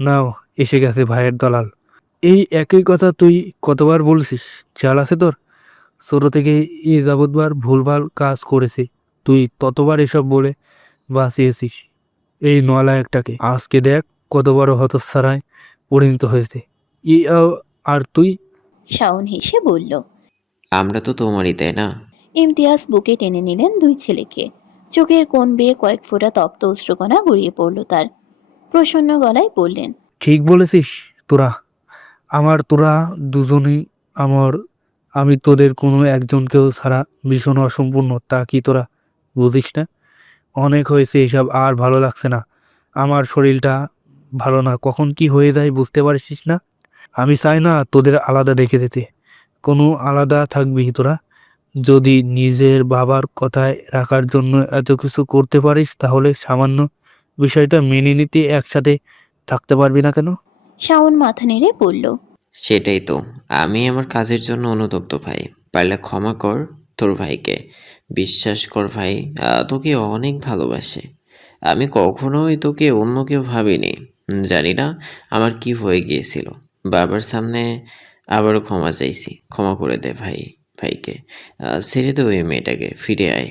নাও, এসে গেছে ভাইয়ের দলাল। এই একই কথা তুই কতবার বলছিস? খেয়াল আছে তোর? ছোট থেকে এই যাবতবার ভুলভাল কাজ করেছি, তুই ততবার এসব বলে বাঁচিয়েছিস এই নলায়কটাকে। আজকে দেখ কত বড় হতচ্ছাড়ায় পরিণত হয়েছে। আর তুই? শাওন হেসে বলল। আমরা তো তোমারই তাই না? ইমতিয়াজ বুকে টেনে নিলেন দুই ছেলেকে। চোখের কোণ বেয়ে কয়েক ফোঁটা তপ্ত অশ্রুকণা গড়িয়ে পড়ল তার। প্রসন্ন গলায় বললেন, ঠিক বলেছিস তোরা। তোরা দুজনই আমার। আমি তোদের কোনো একজনকেও ছাড়া ভীষণ অসম্পূর্ণ, তা কি তোরা বুঝিস না? অনেক হয়েছে এসব, আর ভালো লাগছে না। আমার শরীরটা ভালো না, কখন কি হয়ে যায় বুঝতে পারছিস না? আমি চাই না তোদের আলাদা রেখে দিতে। কোনো আলাদা থাকবি তোরা, যদি নিজের বাবার কথায় রাখার জন্য এত কিছু করতে পারিস, তাহলে সামান্য বিষয়টা মেনে নিতে একসাথে থাকতে পারবি না কেন? শাওন মাথা নেড়ে বলল, সেটাই তো, আমি আমার কাজের জন্য অনুতপ্ত ভাই। পারলে ক্ষমা কর তোর ভাইকে। বিশ্বাস কর ভাই, তোকে অনেক ভালোবাসে। আমি কখনোই তোকে অন্য কেউ ভাবিনি। জানি না আমার কি হয়ে গিয়েছিল। বাবার সামনে আবারও ক্ষমা চাইছি। ক্ষমা করে দে ভাই, ভাইকে। ছেড়ে দে ওই মেয়েটাকে, ফিরে আয়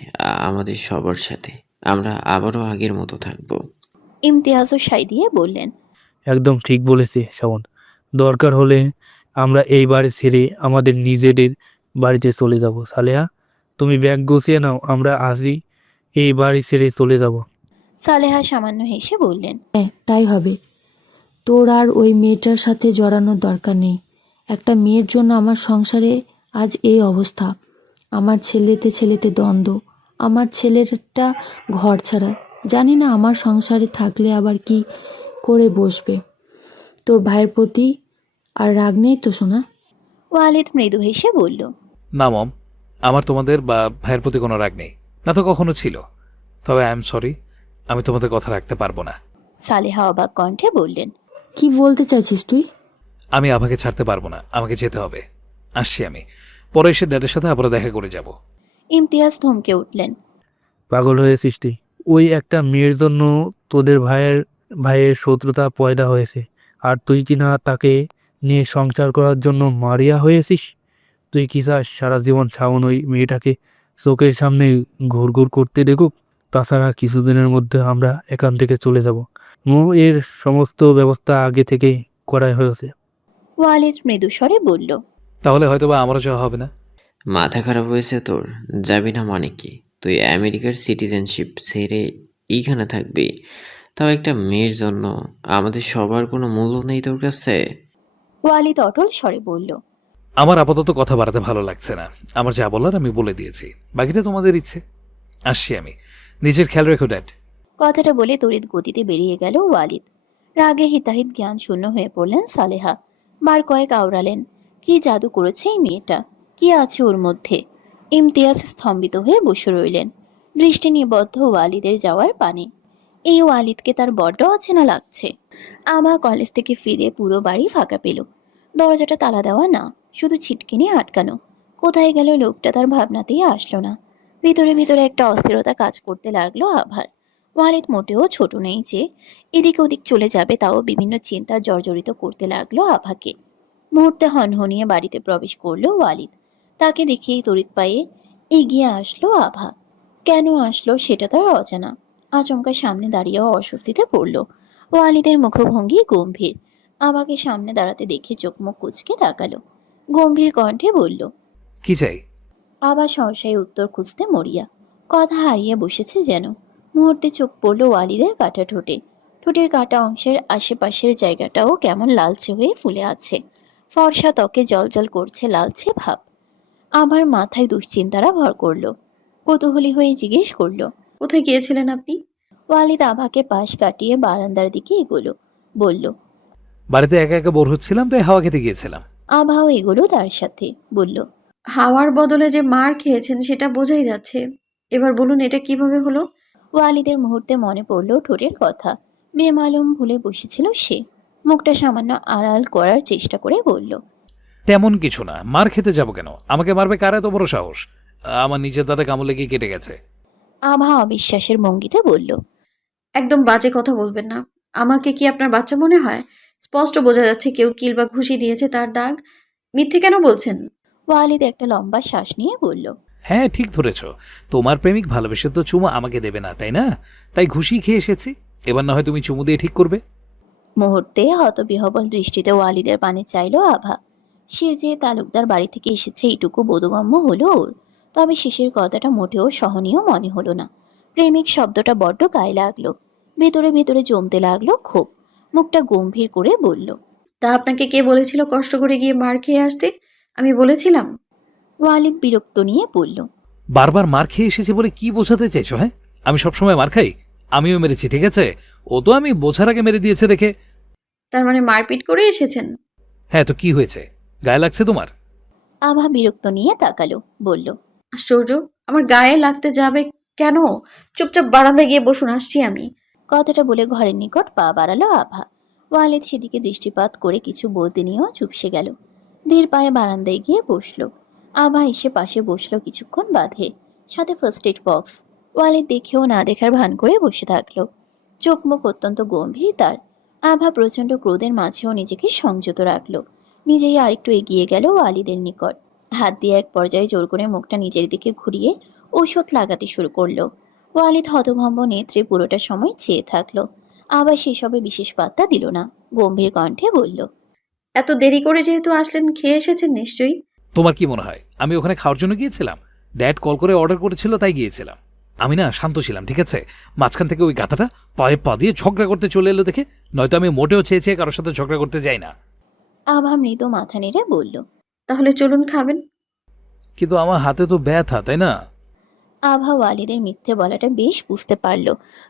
আমাদের সবার সাথে। আমরা আবারও আগের মতো থাকবো। ইমতিয়াজও সাই দিয়ে বললেন, একদম ঠিক বলেছে শ্রাবণ। দরকার হলে আমরা এই বাড়ি ছেড়ে আমাদের নিজেদের বাড়িতে চলে যাব। সালেহা, তুমি ব্যাগ গুছিয়ে নাও, আমরা আজই এই বাড়ি ছেড়ে চলে যাব। সালেহা সামান্য হেসে বললেন, হ্যাঁ, তাই হবে। তোর আর ওই মেয়েটার সাথে জড়ানোর দরকার নেই। একটা মেয়ের জন্য আমার সংসারে আজ এই অবস্থা। আমার ছেলেতে ছেলেতে দ্বন্দ্ব। আমার ছেলেটা ঘর ছাড়া। জানি না আমার সংসারে থাকলে আবার কি করে বসবে। তোর ভাইয়ের প্রতি আর রাগ নেই তো সোনা? ওয়ালিদ মৃদু হেসে বলল, না মম, আমার তোমাদের বা ভাইয়ের প্রতি কোনো রাগ নেই, না তো কখনো ছিল। তবে আই এম সরি, আমি তোমাদের কথা রাখতে পারবো না। সালেহা অবাক কণ্ঠে বললেন, কি বলতে চাইছিস তুই? আমি আভাকে ছাড়তে পারবো না, আমাকে যেতে হবে। আসছি আমি, পরে এসে ড্যাডের সাথে আবার দেখা করে যাব। ইমতিয়াজ থমকে উঠলেন। পাগল হয়েছিস তুই? ওই একটা মেয়ের জন্য তোদের ভাইয়ের শত্রুতা পয়দা হয়েছে, আর তুই কিনা তাকে নিয়ে সংসার করার জন্য মারিয়া হয়েছিস? তুই কি চাস সারা জীবন শ্রাবণ ওই মেয়েটাকে চোখের সামনে ঘুরঘুর করতে দেখুক? তাছাড়া কিছুদিনের মধ্যে আমরা এখান থেকে চলে যাব। এর সমস্ত ব্যবস্থা আগে থেকেই করাই হয়েছে। ওয়ালিদ মৃদু স্বরে বলল, তাহলে হয়তোবা আমারও যাওয়া হবে না। মাথা খারাপ হয়েছে তোর? যাবি না মানে কি? তুই আমেরিকার সিটিজেনশিপ ছেড়ে এইখানে থাকবি? তাও একটা মেয়ের জন্য? আমাদের সবার কোনো মূল্য নেই তোর কাছে? ওয়ালিদ অটল স্বরে বলল, আমার আপাতত কথা বাড়াতে ভালো লাগছে না। আমার যা বলার আমি বলে দিয়েছি, বাকিটা তোমাদের ইচ্ছে। আসছি আমি, নিজের খেয়াল রেখো ড্যাড। কথাটা বলে তড়িৎ গতিতে বেরিয়ে গেল ওয়ালিদ। রাগে হিতাহিত জ্ঞান শূন্য হয়ে পড়লেন সালেহা। বার কয়েক আওড়ালেন, কি জাদু করেছে এই মেয়েটা? কি আছে ওর মধ্যে? ইমতিয়াজ স্তম্ভিত হয়ে বসে রইলেন, দৃষ্টি নিবদ্ধ ওয়ালিদের যাওয়ার পানে। এই ওয়ালিদকে তার বড্ড অচেনা লাগছে। আভা কলেজ থেকে ফিরে পুরো বাড়ি ফাঁকা পেল। দরজাটা তালা দেওয়া না, শুধু ছিটকিনি আটকানো। কোথায় গেল লোকটা তার ভাবনাতেই আসলো না। ভিতরে ভিতরে একটা অস্থিরতা কাজ করতে লাগলো আভার। ওয়ালিদ মোটেও ছোট নেই যে এদিক ওদিক চলে যাবে, তাও বিভিন্ন চিন্তা জর্জরিত করতে লাগলো আভাকে। মুহূর্তে হনহনিয়ে বাড়িতে প্রবেশ করলো ওয়ালিদ। তাকে দেখেই তড়িৎ পায়ে এগিয়ে আসলো আভা। কেন আসলো সেটা তার অজানা। আচমকা সামনে দাঁড়িয়েও অস্বস্তিতে পড়ল। ওয়ালিদের মুখভঙ্গি গম্ভীর। আভাকে সামনে দাঁড়াতে দেখে চোখ মুখ কুঁচকে তাকালো। গম্ভীর কণ্ঠে বলল, কি চাই? আবার সহসায় উত্তর খুঁজতে মরিয়া। কথা হারিয়ে বসেছে যেন। মুহূর্তে চোখ পড়ল ওয়ালিদের কাটা ঠোঁটে। ঠোঁটের কাটা অংশের আশেপাশের জায়গাটাও কেমন লালচে হয়ে ফুলে আছে। ফর্সা ত্বকে জলজল করছে লালচে ভাব। আবার মাথায় দুশ্চিন্তারা ভর করলো। কৌতূহলী হয়ে জিজ্ঞেস করলো, কোথায় গিয়েছিলেন আপনি? ওয়ালিদ আভাকে পাশ কাটিয়ে বারান্দার দিকে এগোলো। বলল, বাড়িতে একা একা বোর হচ্ছিলাম, তাই হাওয়া খেতে গিয়েছিলাম। আভাও এগোলো তার সাথে। বলল, হাওয়ার বদলে যে মার খেয়েছেন সেটা বোঝাই যাচ্ছে। এবার বলুন এটা কিভাবে হলো? ওয়ালিদের মুহূর্তে মনে পড়ল ঠোঁটের কথা। বেমালুম ভুলে বসেছিল সে। মুখটা সামান্য আড়াল করার চেষ্টা করে বলল, তেমন কিছু না, মার খেতে যাব কেন? আমাকে মারবে কার এত বড় সাহস? আমার নিজের দাঁতে কামড় লেগে কেটে গেছে। আভা অবিশ্বাসের ভঙ্গিতে বলল, একদম বাজে কথা বলবেন না। আমাকে কি আপনার বাচ্চা মনে হয়? স্পষ্ট বোঝা যাচ্ছে কেউ কিল বা ঘুষি দিয়েছে, তার দাগ। মিথ্যে কেন বলছেন? ওয়ালিদ একটা লম্বা শ্বাস নিয়ে বলল, হ্যাঁ, ঠিক ধরেছ। তোমার প্রেমিক ভালোবেসে তো চুমু আমাকে দেবে না, তাই না? তাই ঘুষি খেয়ে এসেছি। এবার না হয় তুমি চুমু দিয়ে ঠিক করবে। মুহূর্তে হতবিহবল দৃষ্টিতে ওয়ালিদের পানে চাইল আভা। সে যে তালুকদার বাড়ি থেকে এসেছে এইটুকু বোধগম্য হলো ওর। তবে শেষের কথাটা মোটেও সহনীয় মনে হলো না। প্রেমিক শব্দটা বড্ড গায়ে লাগলো। ভেতরে ভেতরে জমতে লাগলো ক্ষোভ। মুখটা গম্ভীর করে বলল, তা আপনাকে কে বলেছিল কষ্ট করে গিয়ে মার খেয়ে আসতে? আমি বলেছিলাম? ওয়ালিদ বিরক্ত নিয়ে বলল, বারবার মার খেয়ে এসেছি বলে কি বোঝাতে চাইছো? হ্যাঁ, আমি সবসময় মার খাই? আমিও মেরেছি, ঠিক আছে? ও তো আমি বোঝার আগে মেরে দিয়েছে দেখে। তার মানে মারপিট করে এসেছেন? হ্যাঁ, তো কি হয়েছে? গায়ে লাগছে তোমার? আভা বিরক্ত নিয়ে তাকালো। বলল, আশ্চর্য, আমার গায়ে লাগতে যাবে কেন? চুপচাপ বারান্দায় গিয়ে বসুন, আসছি আমি। কথাটা বলে ঘরের নিকট পা বাড়ালো আভা। ওয়ালিদ সেদিকে দৃষ্টিপাত করে কিছু বলতে নিয়েও চুপসে গেল। ধীর পায়ে বারান্দায় গিয়ে বসলো। আভা এসে পাশে বসলো কিছুক্ষণ বাদে, সাথে ফার্স্ট এড বক্স। ওয়ালিদ দেখেও না দেখার ভান করে বসে থাকলো। চোখ মুখ অত্যন্ত গম্ভীর তার। আভা প্রচণ্ড ক্রোধের মাঝেও নিজেকে সংযত রাখলো। নিজেই আরেকটু এগিয়ে গেল ওয়ালিদের নিকট। হাত দিয়ে এক পর্যায়ে জোর করে মুখটা নিজের দিকে ঘুরিয়ে ঔষধ লাগাতে শুরু করলো। ওয়ালিদ হতভম্ব নেত্রে পুরোটা সময় চেয়ে থাকলো। আবার সেসবে বিশেষ পাত্তা দিল না। গম্ভীর কণ্ঠে বলল, এত দেরি করে যেহেতু আসলেন, খেয়ে এসেছেন নিশ্চয়ই। তোমার কি মনে হয় আমি ওখানে খাওয়ার জন্য গিয়েছিলাম? ড্যাড কল করে অর্ডার করেছিল তাই গিয়েছিলাম। আমি না শান্ত ছিলাম, ঠিক আছে? মাঝখান থেকে ওই গাধাটা পায়ে পা দিয়ে ঝগড়া করতে চলে এলো দেখে, নয়তো আমি মোটেও চেয়েছে কারোর সাথে ঝগড়া করতে যাই না। আভা মৃদু মাথা নেড়ে বলল। তাহলে চলুন, খাবেন। কিন্তু আমার হাতে তো ব্যথা, তাই না? আভা ওয়ালিদের মিথ্যে বলাটা বেশ বুঝতে পারল,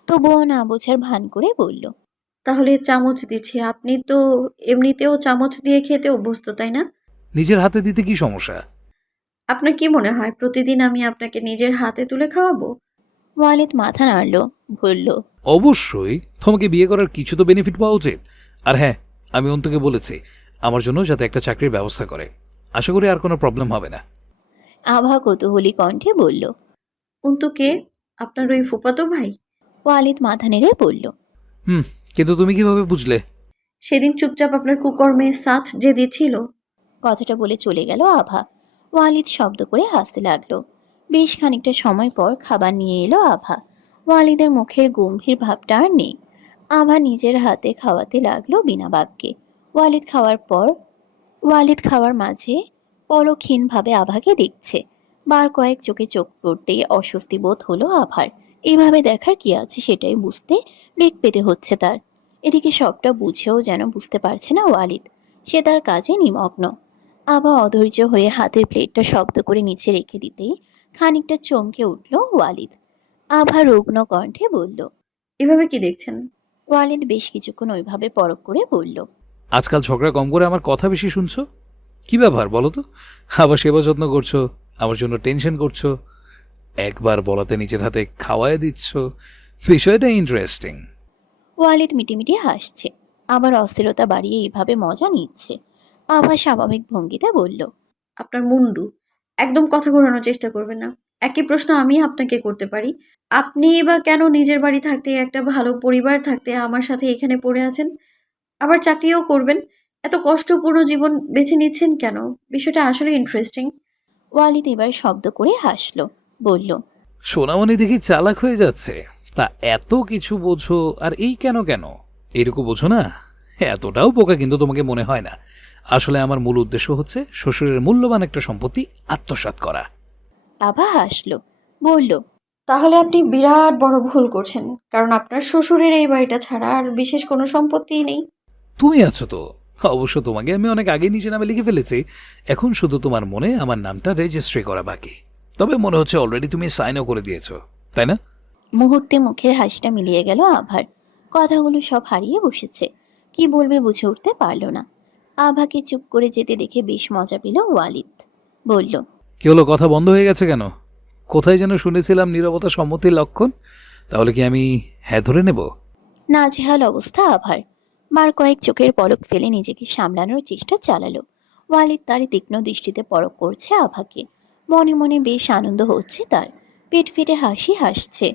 তবুও না বোঝার ভান করে বলল, তাহলে চামচ দিচ্ছি, আপনি তো এমনিতেও চামচ দিয়ে খেতে অভ্যস্ত, তাই না? নিজের হাতে দিতে কি সমস্যা? আপনার কি মনে হয় প্রতিদিন আমি আপনাকে নিজের হাতে তুলে খাওয়াবো? ওয়ালিদ মাথা নাড়ল, বলল, অবশ্যই, তোমাকে বিয়ে করার কিছু তো বেনিফিট পাওয়া উচিত। আর হ্যাঁ, আমি অন্তুকে বলেছি আমার জন্য যাতে একটা চাকরির ব্যবস্থা করে। আশা করি আর কোনো প্রবলেম হবে না। আভা কৌতূহলী কণ্ঠে বলল। অন্তু কে? আপনার ওই ফুফাতো ভাই? ওয়ালিদ মাথা নেড়ে বলল, কিন্তু তুমি কিভাবে বুঝলে? সেদিন চুপচাপ আপনার কুকর্মে সাথ যে দিচ্ছিল। কথাটা বলে চলে গেল আভা। ওয়ালিদ শব্দ করে হাসতে লাগলো। বেশ খানিকটা সময় পর খাবার নিয়ে এলো আভা। ওয়ালিদের মুখের গম্ভীর ভাবটা আর নেই। আভা নিজের হাতে খাওয়াতে লাগলো বিনা বাক্যে। ওয়ালিদ খাওয়ার মাঝে পলক্ষীনভাবে আভাকে দেখছে। বার কয়েক চোখে চোখ পড়তেই অস্বস্তি বোধ হলো আভার। এভাবে দেখার কি আছে সেটাই বুঝতে বেগ পেতে হচ্ছে তার। এদিকে সবটা বুঝেও যেন বুঝতে পারছে না ওয়ালিদ। সে তার কাজে নিমগ্ন। আভা অধৈর্য হয়ে হাতের প্লেটটা শব্দ করে নিচে রেখে দিতেই খানিকটা চমকে উঠল ওয়ালিদ। আভা রুগ্ন কণ্ঠে বলল। এভাবে কি দেখছেন? ওয়ালিদ বেশ কিছুক্ষণ ওইভাবে পরখ করে বলল, আজকাল ঝগড়া কম করে আমার কথা বেশি শুনছো? কি ব্যাপার বলো তো? আবার সেবা যত্ন করছো, আমার জন্য টেনশন করছো, একবার বলাতে নিজের হাতে খাওয়ায় দিচ্ছ। বিষয়টা ইন্টারেস্টিং। ওয়ালিদ মিটিমিটি হাসছে, আবার অস্থিরতা বাড়িয়ে এইভাবে মজা নিচ্ছে। আভা স্বাভাবিক ভঙ্গিতে বলল, আপনার মুন্ডু, একদম কথা ঘোরানোর চেষ্টা করবেন না। একই প্রশ্ন আমি আপনাকে করতে পারি। আপনি বা কেন নিজের বাড়ি থাকতে, একটা ভালো পরিবার থাকতে আমার সাথে এখানে পড়ে আছেন? আবার চাকরিও করবেন। এত কষ্টপূর্ণ জীবন বেছে নিচ্ছেন কেন? বিষয়টা আসলে ইন্টারেস্টিং। ওয়ালিদ এবার শব্দ করে হাসলো, বলল, সোনামণি দেখি চালাক হয়ে যাচ্ছে। তা এত কিছু বোঝো আর এই কেন কেন এরকম বোঝো না? এতটাও বোকা কিন্তু তোমাকে মনে হয় না। আসলে আমার মূল উদ্দেশ্য হচ্ছে শ্বশুরের মূল্যবান একটা সম্পত্তি আত্মসাৎ করা। আভা হাসলো, বলল, তাহলে আপনি বিরাট বড় ভুল করছেন, কারণ আপনার শ্বশুরের এই বাড়িটা ছাড়া আর বিশেষ কোনো সম্পত্তিই নেই। তুমি আছো তো। অবশ্য তোমাকে আমি অনেক আগে নিজের নামে লিখে ফেলেছি। এখন শুধু তোমার মনে আমার নামটা রেজিস্ট্রি করা বাকি। তবে মনে হচ্ছে অলরেডি তুমি সাইনও করে দিয়েছো, তাই না? মুহূর্তে মুখের হাসিটা মিলিয়ে গেল আভার। কথাগুলো সব হারিয়ে বসেছে। কি বলবে বুঝে উঠতে পারল না। আভাকে চুপ করে যেতে দেখে বেশ মজা পেল ওয়ালিদ। বলল, কি হলো, কথা বন্ধ হয়ে গেছে কেন? কোথায় যেন শুনেছিলাম নীরবতা সম্মতির লক্ষণ। তাহলে কি আমি হ্যাঁ ধরে নেব? নাজেহাল অবস্থা আভার। বার কয়েক চোখের পলক ফেলে নিজেকে সামলানোর চেষ্টা চালালো। ওয়ালিদ তার তীক্ষ্ণ দৃষ্টিতে পরখ করছে আভাকে। মনে মনে বেশ আনন্দ হচ্ছে তার। পেট ফেটে হাসি হাসছে।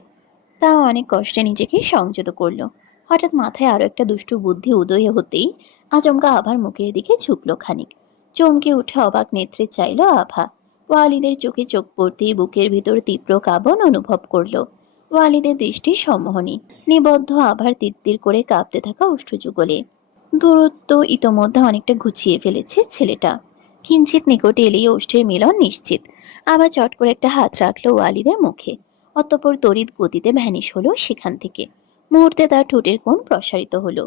তাও অনেক কষ্টে নিজেকে সংযত করলো। হঠাৎ মাথায় আরো একটা দুষ্টু বুদ্ধি উদয় হতেই আচমকা আভার মুখের দিকে ঝুঁকলো খানিক। চমকে উঠে অবাক নেত্রে চাইল আভা। ওয়ালিদের চোখে চোখ পড়তেই বুকের ভিতর তীব্র কাঁপন অনুভব করলো। ওয়ালিদের দৃষ্টি সম্মোহনী, নিবদ্ধ আভার তিত্তির করে কাঁপতে থাকা ওষ্ঠযুগলে। দূরত্ব ইতোমধ্যে অনেকটা ঘুচিয়ে ফেলেছে ছেলেটা। কিঞ্চিত নিকটে এলেই ওষ্ঠের মিলন নিশ্চিত। আবার চট করে একটা হাত রাখলো ওয়ালিদের মুখে। অতঃপর তড়িৎ গতিতে ভ্যানিশ হলো সেখান থেকে। মুহূর্তে তার ঠোঁটের কোণ প্রসারিত হলো।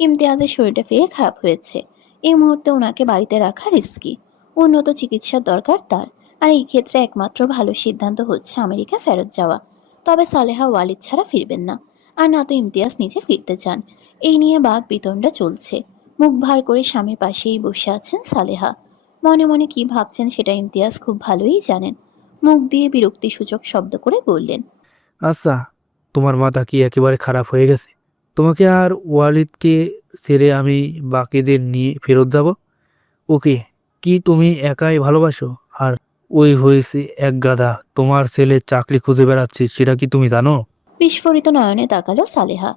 ইমতিয়াজের শরীরটা ফের খারাপ হয়েছে। এই মুহূর্তে ওনাকে বাড়িতে রাখা রিস্কি। উন্নত চিকিৎসার দরকার তার। আর এই ক্ষেত্রে একমাত্র ভালো সিদ্ধান্ত হচ্ছে আমেরিকা ফেরত যাওয়া। তবে সালেহা ওয়ালিদ ছাড়া ফিরবেন না। আর না তো ইমতিয়াজ নিজে ফিরতে চান। এই নিয়ে বাক বিতণ্ডা চলছে। মুখ ভার করে স্বামীর পাশেই বসে আছেন সালেহা। মনে মনে কি ভাবছেন সেটা ইমতিয়াজ খুব ভালোই জানেন। মুখ দিয়ে বিরক্তিসূচক শব্দ করে বললেন, আচ্ছা, তোমার মাথা কি একেবারে খারাপ হয়ে গেছে? তোমাকে আর ওয়ালিদকে ছেড়ে আমি বাকিদের নিয়ে ফেরত যাব? ওকে কি তুমি একাই ভালোবাসো? আর ওই হয়েছে এক গাধা, তোমার ছেলে চাকরি খুঁজে বেড়াচ্ছে, সেটা কি তুমি জানো? বিস্ফোরিত নয়নে তাকালো সালেহা।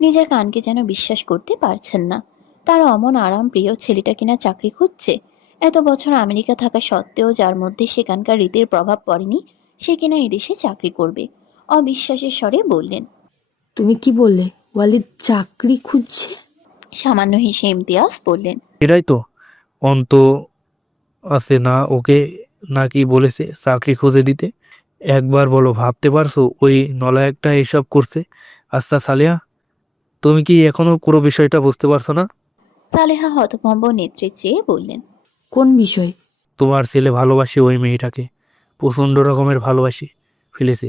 নিজের কানকে যেন বিশ্বাস করতে পারছেন না। তার অমন আরাম প্রিয় ছেলেটা কিনা চাকরি খুঁজছে। এত বছর আমেরিকা থাকা সত্ত্বেও যার মধ্যে সেখানকার রীতির প্রভাব পড়েনি, সে কিনা এদেশে চাকরি করবে। অবিশ্বাসের স্বরে বললেন। তুমি কি বললে? ওয়ালিদ চাকরি খুঁজছে? সামান্য হেসে ইমতিয়াজ বললেন, এটাই তো। অন্ত আছে না ওকে নাকি বলেছে চাকরি খুঁজে দিতে? একবার বলো, ভাবতে পারছো ওই নলায়কটা এসব করছে? আচ্ছা সালিয়া, তুমি কি এখনো পুরো বিষয়টা বুঝতে পারছো না? সালেহা হতভম্ব নেত্রে চেয়ে বললেন, কোন বিষয়? তোমার ছেলে ভালোবাসে ওই মেয়েটাকে, প্রচণ্ড রকমের ভালোবাসি ফেলেছে,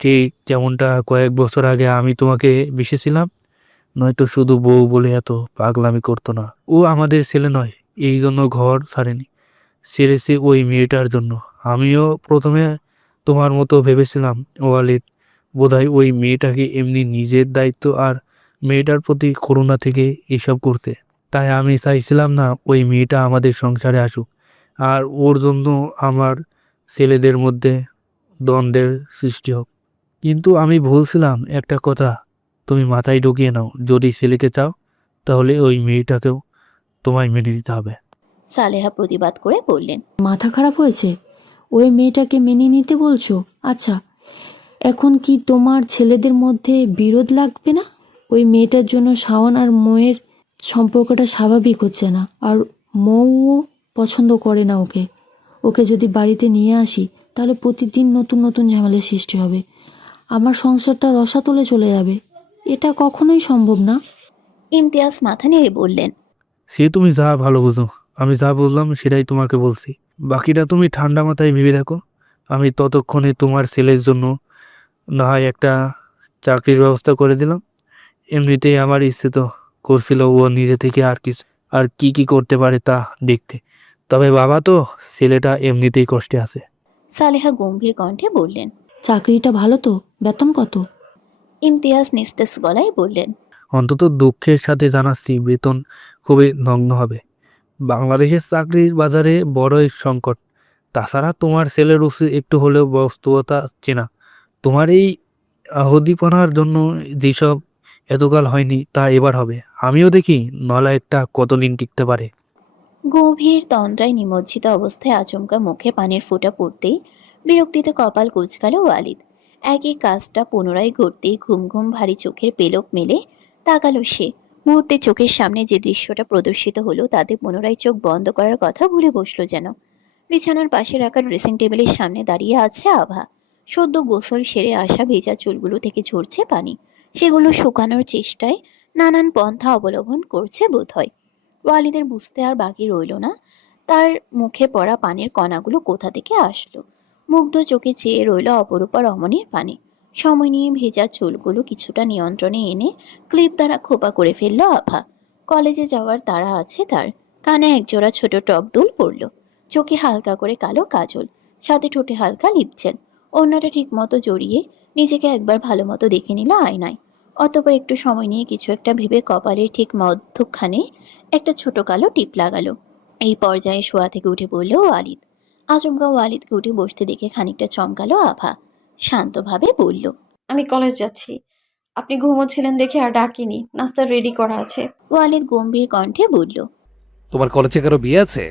ঠিক যেমনটা কয়েক বছর আগে আমি তোমাকে বেসেছিলাম। নয়তো শুধু বউ বলে এত পাগলামি করতো না। ও আমাদের ছেলে নয়, এই জন্য ঘর ছাড়েনি, ছেড়েছে ওই মেয়েটার জন্য। আমিও প্রথমে তোমার মতো ভেবেছিলাম ওয়ালিদ বোধহয় ওই মেয়েটাকে এমনি নিজের দায়িত্ব আর মেয়েটার প্রতি করুণা থেকে এসব করতে। তাই আমি চাইছিলাম না ওই মেয়েটা আমাদের সংসারে আসুক, আর ওর জন্য আমার ছেলেদের মধ্যে দ্বন্দ্বের সৃষ্টি হোক। কিন্তু আমি ভুলছিলাম একটা কথা, তুমি মাথায় ঢুকিয়ে নাও, যদি ছেলেকে চাও তাহলে ওই মেয়েটাকেও তোমায় মেনে নিতে হবে। সালেহা প্রতিবাদ করে বললেন, মাথা খারাপ হয়েছে? ওই মেয়েটাকে মেনে নিতে বলছো? আচ্ছা, এখন কি তোমার ছেলেদের মধ্যে বিরোধ লাগবে না? ওই মেয়েটার জন্য শাওন আর মৌয়ের সম্পর্কটা স্বাভাবিক হচ্ছে না, আর মৌও পছন্দ করে না ওকে। ওকে যদি বাড়িতে নিয়ে আসি তাহলে প্রতিদিন নতুন নতুন ঝামেলার সৃষ্টি হবে। আমার সংসারটা রসাতলে চলে যাবে। এটা কখনোই সম্ভব না। ইমতিয়াজ মাথা নেড়ে বললেন, সে তুমি যা ভালো বুঝো, আমি যা বুঝলাম সেটাই তোমাকে বলছি। বাকিটা তুমি ঠান্ডা মাথায় ভেবে দেখো। আমি ততক্ষণে তোমার ছেলের জন্য না হয় একটা চাকরির ব্যবস্থা করে দিলাম। এমনিতেই আমার ইচ্ছে তো করছিল ও নিজে থেকে আর কি কি করতে পারে তা দেখতে। তবে বাবা তো, ছেলেটা এমনিতেই কষ্টে আছে। সালেহা গম্ভীর কণ্ঠে বললেন। চাকরিটা ভালো তো? বেতন কত? ইমতিয়াজ নিস্তেজ গলায় বললেন, অন্তত দুঃখের সাথে জানাচ্ছি বেতন খুবই নগ্ন হবে। বাংলাদেশের চাকরির বাজারে বড়ই সংকট। তাছাড়া তোমার ছেলের উচিত একটু হলেও বাস্তবতা চেনা। তোমার এই আহদিপনার জন্য যেসব এতকাল হয়নি তা এবার হবে। আমিও দেখি নলায়কটা কতদিন টিকতে পারে। গভীর তন্দ্রায় নিমজ্জিত অবস্থায় আচমকা মুখে পানির ফোঁটা পড়তেই বিরক্তিতে কপাল কুঁচকাল ওয়ালিদ। একই কাজটা পুনরায় ঘটতেই ঘুম ঘুম ভারী চোখের পেলক মেলে তাকালো সে। মুহূর্তে চোখের সামনে যে দৃশ্যটা প্রদর্শিত হলো তাতে পুনরায় চোখ বন্ধ করার কথা ভুলে বসলো যেন। বিছানার পাশে রাখা ড্রেসিং টেবিলের সামনে দাঁড়িয়ে আছে আভা। সদ্য গোসল সেরে আসা ভেজা চুলগুলো থেকে ঝরছে পানি। সেগুলো শুকানোর চেষ্টায় নানান পন্থা অবলম্বন করছে বোধহয়। ওয়ালিদের বুঝতে আর বাকি রইল না তার মুখে পড়া পানির কণাগুলো কোথা থেকে আসলো। মুগ্ধ চোখে চেয়ে রইল অপরূপা রমণীর পানে। সময় নিয়ে ভেজা চুলগুলো কিছুটা নিয়ন্ত্রণে এনে ক্লিপ দ্বারা খোপা করে ফেললো আভা। কলেজে যাওয়ার তাড়া আছে তার। কানে একজোড়া ছোট টপ দুল পড়ল। চোখে হালকা করে কালো কাজল, সাথে ঠোঁটে হালকা লিপচেন। অন্যটা ঠিক মতো জড়িয়ে নিজেকে একবার ভালো মতো দেখে নিল আয়নায়। অতঃপর একটু সময় নিয়ে কিছু একটা ভেবে কপালের ঠিক মধ্যখানে একটা ছোট কালো টিপ লাগালো। এই পর্যায়ে শোয়া থেকে উঠে পড়ল ওয়ালিদ। আচমকা ওয়ালিদকে উঠে বসতে দেখে খানিকটা চমকালো আভা। শান্তভাবে বলল, আমি কলেজ যাচ্ছি। আপনি ঘুমোচ্ছিলেন দেখে আর ডাকিনি। নাস্তা রেডি করা আছে। ওয়ালিদ গম্ভীর কণ্ঠে বলল। তোমার কলেজে কারো বিয়ে আছে?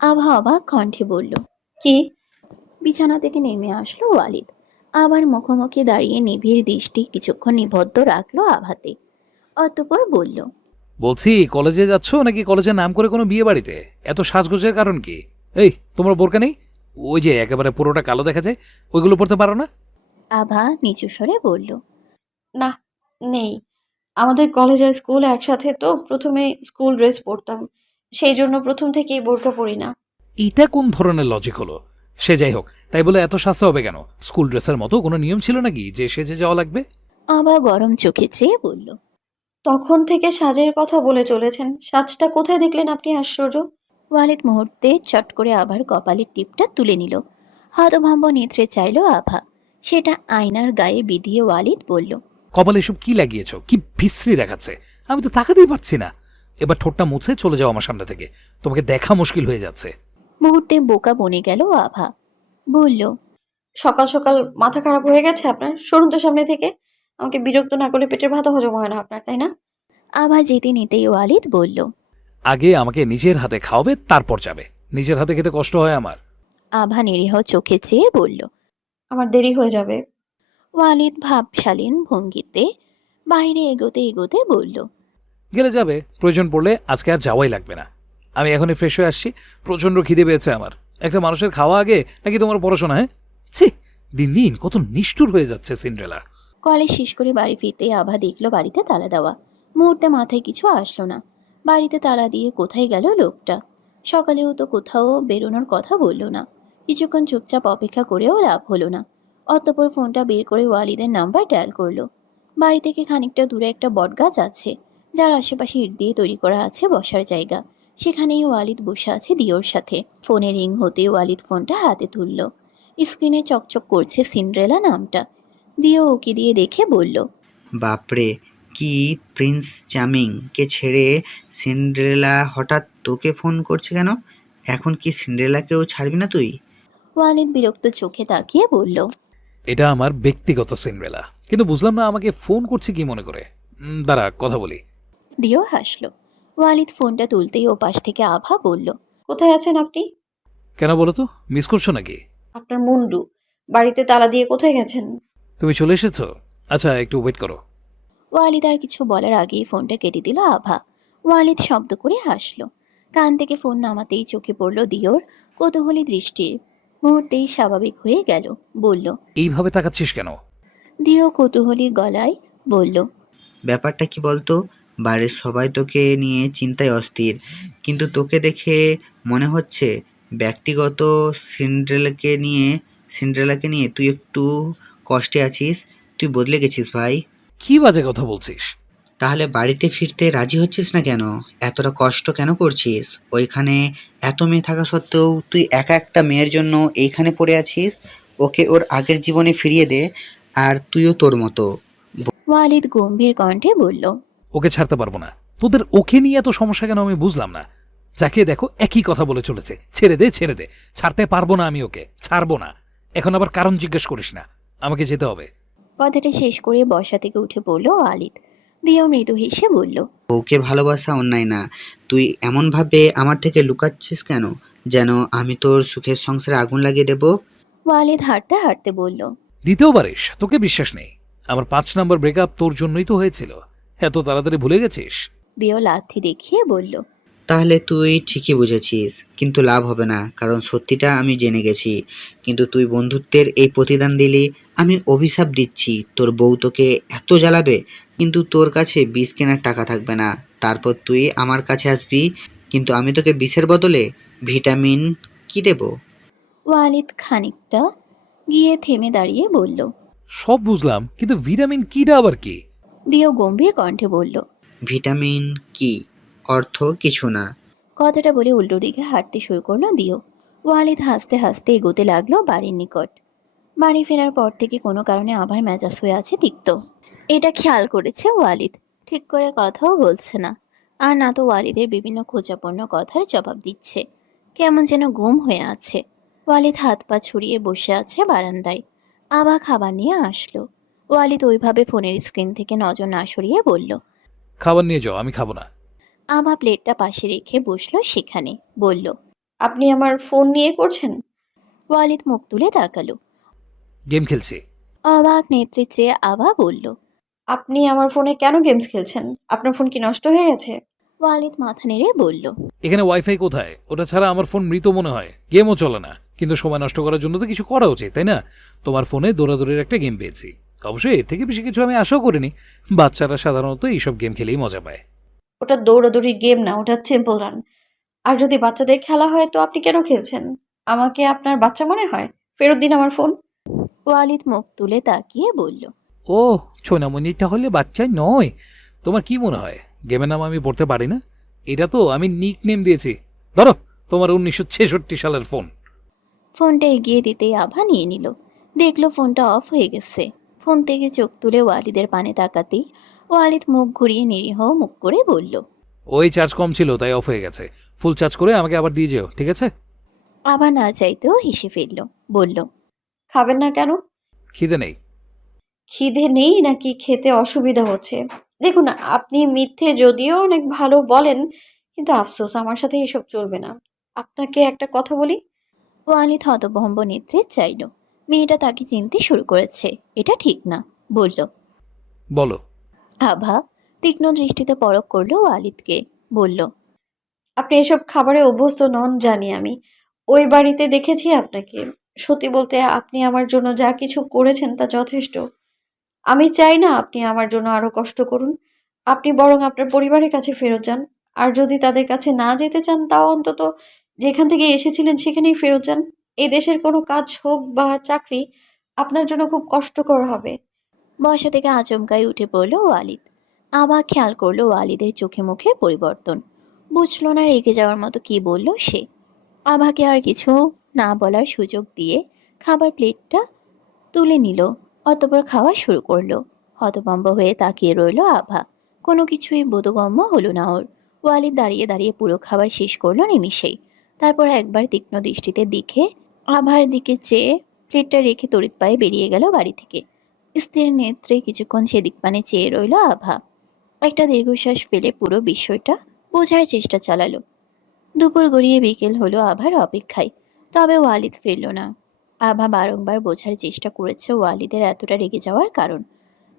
আভা অবাক কণ্ঠে বলল, কি? বিছানা থেকে নেমে আসলো ওয়ালিদ। আবার মুখোমুখি দাঁড়িয়ে নিবিড় দৃষ্টি কিছুক্ষণ নিবদ্ধ রাখলো আভাতে। অতঃপর বলল, বলছি কলেজে যাচ্ছ নাকি কলেজের নাম করে কোনো বিয়ে বাড়িতে? এত সাজগোজের কারণ কি? এই, তোমার বোরকা নেই? ওই যে একেবারে পুরোটা কালো দেখা যায়, ওইগুলো পড়তে পারো না? আভা নিচু স্বরে বলল, না, নেই। আমাদের কলেজ আর স্কুল একসাথে, তো প্রথমে স্কুল ড্রেস পরতাম, সেই জন্য প্রথম থেকেই বোরকা পরি না। এটা কোন ধরনের লজিক হলো? সে যাই হোক, তাই বলে এত সাজতে হবে কেন? স্কুল ড্রেসের মতো কোনো নিয়ম ছিল নাকি যে সেজে যাওয়া লাগবে? আভা গরম চোখে চেয়ে বলল, তখন থেকে সাজের কথা বলে চলেছেন, সাজটা কোথায় দেখলেন আপনি? আশ্চর্য। ওয়ালিদ মুহূর্তে চট করে আবার কপালের টিপটা তুলে নিল। হতভম্ব নেত্রে চাইল আভা। সেটা আয়নার গায়ে বিধিয়ে ওয়ালিদ বলল, কপালে এসব কি লাগিয়েছ? কি বিশ্রী দেখাচ্ছে, আমি তো তাকাতেই পারছি না। এবার ঠোঁটটা মুছে চলে যাও আমার সামনে থেকে, তোমাকে দেখা মুশকিল হয়ে যাচ্ছে। মুহূর্তে বোকা বনে গেল আভা। বলল, সকাল সকাল মাথা খারাপ হয়ে গেছে আপনার? সরুন তো সামনে থেকে। আমাকে বিরক্ত না করলে পেটের ভাতও হজম হয় না আপনার, তাই না? আভা যেতে নিতেই ওয়ালিদ বলল, আগে আমাকে নিজের হাতে খাওয়াবে, তারপর যাবে। নিজের হাতে খেতে কষ্ট হয় আমার। আভা নিরীহ চোখে চেয়ে বলল। আমার দেরি হয়ে যাবে। ওয়ালিদ ভাবশালীন ভঙ্গিতে বাইরে এগোতে এগোতে বলল, গেলে যাবে, প্রয়োজন পড়লে আজকে আর যাওয়াই লাগবে না। আমি এখনই ফ্রেশ হয়ে আসছি, প্রচণ্ড খিদে পেয়েছে আমার। একটা মানুষের খাওয়া আগে নাকি তোমার পড়াশোনা? হ্যাঁ, ছি, দিন দিন কত নিষ্ঠুর হয়ে যাচ্ছে সিন্ড্রেলা। কলেজ শেষ করে বাড়ি ফিরতেই আভা দেখল বাড়িতে তালা দেওয়া। মুহূর্তে মাথায় কিছু আসলো না। বাড়িতে তালা দিয়ে কোথায় গেল লোকটা? সকালেও তো কোথাও বেরোনোর কথা বলল না। কিছুক্ষণ চুপচাপ অপেক্ষা করেও লাভ হলো না। অতঃপর ফোনটা বের করে ওয়ালিদের নাম্বার ডায়াল করলো। বাড়ি থেকে খানিকটা দূরে একটা বটগাছ আছে, যার আশেপাশে ইট দিয়ে তৈরি করা আছে বসার জায়গা। সেখানেই ওয়ালিদ বসে আছে দিওর সাথে। ফোনে রিং হতে ওয়ালিদ ফোনটা হাতে তুলল। স্ক্রিনে চকচক করছে সিন্ড্রেলা নামটা। দিও ওকে দিয়ে দেখে বলল, বাপরে, কি প্রিন্স চার্মিংকে ছেড়ে সিন্ড্রেলা হঠাৎ তোকে ফোন করছে কেন? এখন কি সিন্ড্রেলাকেও ছাড়বি না তুই? ওয়ালিদ বিরক্ত চোখে তাকিয়ে বলল, এটা আমার ব্যক্তিগত সিন্ড্রেলা, কিন্তু বুঝলাম না আমাকে ফোন করছে কি মনে করে। দাঁড়া, কথা বলি। দিও হাসলো। ওয়ালিদ ফোনটা তুলতেই ও পাশ থেকে আভা বলল, কোথায় আছেন আপনি? কেন বলো তো, মিস করছো নাকি? আপনার মুন্ডু, বাড়িতে তালা দিয়ে কোথায় গেছেন? তুমি চলে এসেছো? আচ্ছা, একটু ওয়েট করো। ওয়ালিদ আর কিছু বলার আগেই ফোনটা কেটে দিল আভা। ওয়ালিদ শব্দ করে হাসলো। কান থেকে ফোন নামাতেই চোখে পড়ল দিওর কৌতূহলী দৃষ্টির। মুহূর্তেই স্বাভাবিক হয়ে গেল। বলল, এইভাবে তাকাচ্ছিস কেন? দিও কৌতূহলী গলায় বলল, ব্যাপারটা কি বলতো? বাড়ির সবাই তোকে নিয়ে চিন্তায় অস্থির, কিন্তু তোকে দেখে মনে হচ্ছে ব্যক্তিগত সিন্ড্রেলাকে নিয়ে তুই একটু কষ্টে আছিস। তুই বদলে গেছিস ভাই। কি বাজে কথা বলছিস? তাহলে বাড়িতে ফিরতে রাজি হচ্ছিস না কেন? এতটা কষ্ট কেন করছিস? ওইখানে এত মেয়ে থাকা সত্ত্বেও তুই একা একটা মেয়ের জন্য এইখানে পড়ে আছিস। ওকে ওর আগের জীবনে ফিরিয়ে দে, আর তুইও তোর মতো। ওয়ালিদ গম্ভীর কণ্ঠে বলল, ওকে ছাড়তে পারবো না। তোদের ওকে নিয়ে এত সমস্যা কেন আমি বুঝলাম না। যাকে দেখো একই কথা বলে চলেছে, ছেড়ে দে ছেড়ে দে। ছাড়তে পারবো না, আমি ওকে ছাড়বো না। এখন আবার কারণ জিজ্ঞেস করিস না, আমাকে যেতে হবে। কথাটা শেষ করে বসা থেকে উঠে পড়ল ওয়ালিদ। দিও মৃদু হেসে বলল, ওকে ভালোবাসা অন্যায় না। তুই এমনভাবে আমার থেকে লুকাচ্ছিস কেন, যেন আমি তোর সুখের সংসারে আগুন লাগিয়ে দেব? ওয়ালিদ হাঁটতে হাঁটতে বলল, দিতেও পারিস, তোকে বিশ্বাস নেই। আমার 5 নম্বর ব্রেকআপ তোর জন্যই তো হয়েছিল। এত তাড়াতাড়ি ভুলে গেছিস? দিও লাথি দেখিয়ে বলল, তাহলে তুই ঠিকই বুঝেছিস, কিন্তু লাভ হবে না, কারণ সত্যিটা আমি জেনে গেছি। কিন্তু তুই বন্ধুত্বের এই প্রতিদান দিলি। আমি অভিশাপ দিচ্ছি, তোর বউ তোকে এত জ্বালাবে, কিন্তু তোর কাছে বিষ কেনার টাকা থাকবে না। তারপর তুই আমার কাছে আসবি, কিন্তু আমি তোকে বিষের বদলে ভিটামিন কি দেব? ওয়ালিদ খানিকটা গিয়ে থেমে দাঁড়িয়ে বলল, সব বুঝলাম, কিন্তু ভিটামিন কিটা আবার কি? দিও গম্ভীর কণ্ঠে বলল, ভিটামিন কি অর্থ কিছু না। কথাটা বলে উল্টো দিকে হাঁটতে শুরু করলো দিও। ওয়ালিদ হাসতে হাসতে এগোতে লাগলো বাড়ির নিকট। বাড়ি ফেরার পর থেকে কোনো কারণে আবার মেজাজ হয়ে আছে তিক্ত। এটা খেয়াল করেছে ওয়ালিদ। ঠিক করে কথাও বলছে না, আর না তো ওয়ালিদের বিভিন্ন খোঁচাপূর্ণ কথার জবাব দিচ্ছে। কেমন যেন গুম হয়ে আছে। ওয়ালিদ হাত পা ছড়িয়ে বসে আছে বারান্দায়। আবার খাবার নিয়ে আসলো। ওয়ালিদ ওইভাবে ফোনের স্ক্রিন থেকে নজর না সরিয়ে বলল, খাবার নিয়ে যাও, আমি খাবো না। আভা প্লেটটা পাশে রেখে বসলো সেখানে। বলল, আপনি আমার ফোন নিয়ে করছেন? ওয়ালিদ মুখ তুলে তাকালো। গেম খেলছি। অবাক নেত্রে চেয়ে আভা বলল, আপনি আমার ফোনে কেন গেমস খেলছেন? আপনার ফোন কি নষ্ট হয়ে গেছে? ওয়ালিদ মাথা নেড়ে বলল, এখানে ওয়াইফাই কোথায়? ওটা ছাড়া আমার ফোন মৃত মনে হয়, গেমও চলে না। কিন্তু সময় নষ্ট করার জন্য তো কিছু করা উচিত, তাই না? তোমার ফোনে দৌড়াদৌড়ির একটা গেম পেয়েছি। অবশ্যই এর থেকে বেশি কিছু আমি আশাও করিনি। বাচ্চারা সাধারণত এইসব গেম খেলেই মজা পায়। ওটা দৌড়াদৌড়ি গেম না, ওটা টেম্পল রান। আর যদি বাচ্চাদের খেলা হয় তো আপনি কেন খেলছেন? আমাকে আপনার বাচ্চা মনে হয়? ফেরত দিন আমার ফোন। ওয়ালিদ মুখ তুলে তাকিয়ে বলল, ও ছোনামণি, তাহলে বাচ্চা নয়। তোমার কি মনে হয় গেমের নাম আমি পড়তে পারি না? এটা তো আমি নিক নেম দিয়েছি। ধরো তোমার 1966 সালের ফোন। ফোনটা এগিয়ে দিতেই আভা নিয়ে নিল। দেখলো ফোনটা অফ হয়ে গেছে। ফোন থেকে চোখ তুলে ওয়ালিদের পানে তাকাতেই ওয়ালিদ মুখ ঘুরিয়ে নিরীহ মুখ করে বলল, ওই চার্জ কম ছিল তাই অফ হয়ে গেছে। ফুল চার্জ করে আমাকে আবার দিয়ে যেও, ঠিক আছে? আভা না চাইতেও হেসে ফেলল, বলল, খাবেন না কেন? খিদে নেই। খিদে নেই নাকি খেতে অসুবিধা হচ্ছে? দেখুন, আপনি মিথ্যে যদিও অনেক ভালো বলেন, কিন্তু আফসোস আমার সাথে এসব চলবে না। আপনাকে একটা কথা বলি। ওয়ালিদ হতভম্ব নেত্রে চাইল। মেয়েটা তাকে চিনতে শুরু করেছে, এটা ঠিক না। বলল, বলো। আভা তীক্ষ্ণ দৃষ্টিতে পরখ করলো ওয়ালিদকে, বলল, আপনি এসব খাবারে অভ্যস্ত নন জানি আমি। ওই বাড়িতে দেখেছি আপনাকে। সত্যি বলতে আপনি আমার জন্য যা কিছু করেছেন তা যথেষ্ট। আমি চাই না আপনি আমার জন্য আরো কষ্ট করুন। আপনি বরং আপনার পরিবারের কাছে ফেরত যান। আর যদি তাদের কাছে না যেতে চান, তাও অন্তত যেখান থেকে এসেছিলেন সেখানেই ফেরত যান। এই দেশের কোনো কাজ হোক বা চাকরি আপনার জন্য খুব কষ্টকর হবে। বসা থেকে আচমকাই উঠে পড়ল ওয়ালিদ। আভা খেয়াল করলো ওয়ালিদের চোখে মুখে পরিবর্তন। বুঝলো না রেগে যাওয়ার মতো কি বলল সে। আভাকে আর কিছু না বলার সুযোগ দিয়ে খাবার প্লেটটা তুলে নিল, অতঃপর খাওয়া শুরু করলো। হতভম্ব হয়ে তাকিয়ে রইল আভা। কোনো কিছুই বোধগম্য হলো না ওর। ওয়ালিদ দাঁড়িয়ে দাঁড়িয়ে পুরো খাবার শেষ করলো নিমিষেই। তারপর একবার তীক্ষ্ণ দৃষ্টিতে দেখে আভার দিকে চেয়ে প্লেটটা রেখে তড়িৎ পায়ে বেরিয়ে গেল বাড়ি থেকে। স্থির নেত্রে কিছুক্ষণ সেদিক পানে চেয়ে রইল আভা। একটা দীর্ঘশ্বাস ফেলে পুরো বিষয়টা বোঝার চেষ্টা চালালো। দুপুর গড়িয়ে বিকেল হলো আভার অপেক্ষায়, তবে ওয়ালিদ ফিরল না। আভা বারংবার বোঝার চেষ্টা করেছে ওয়ালিদের এতটা রেগে যাওয়ার কারণ,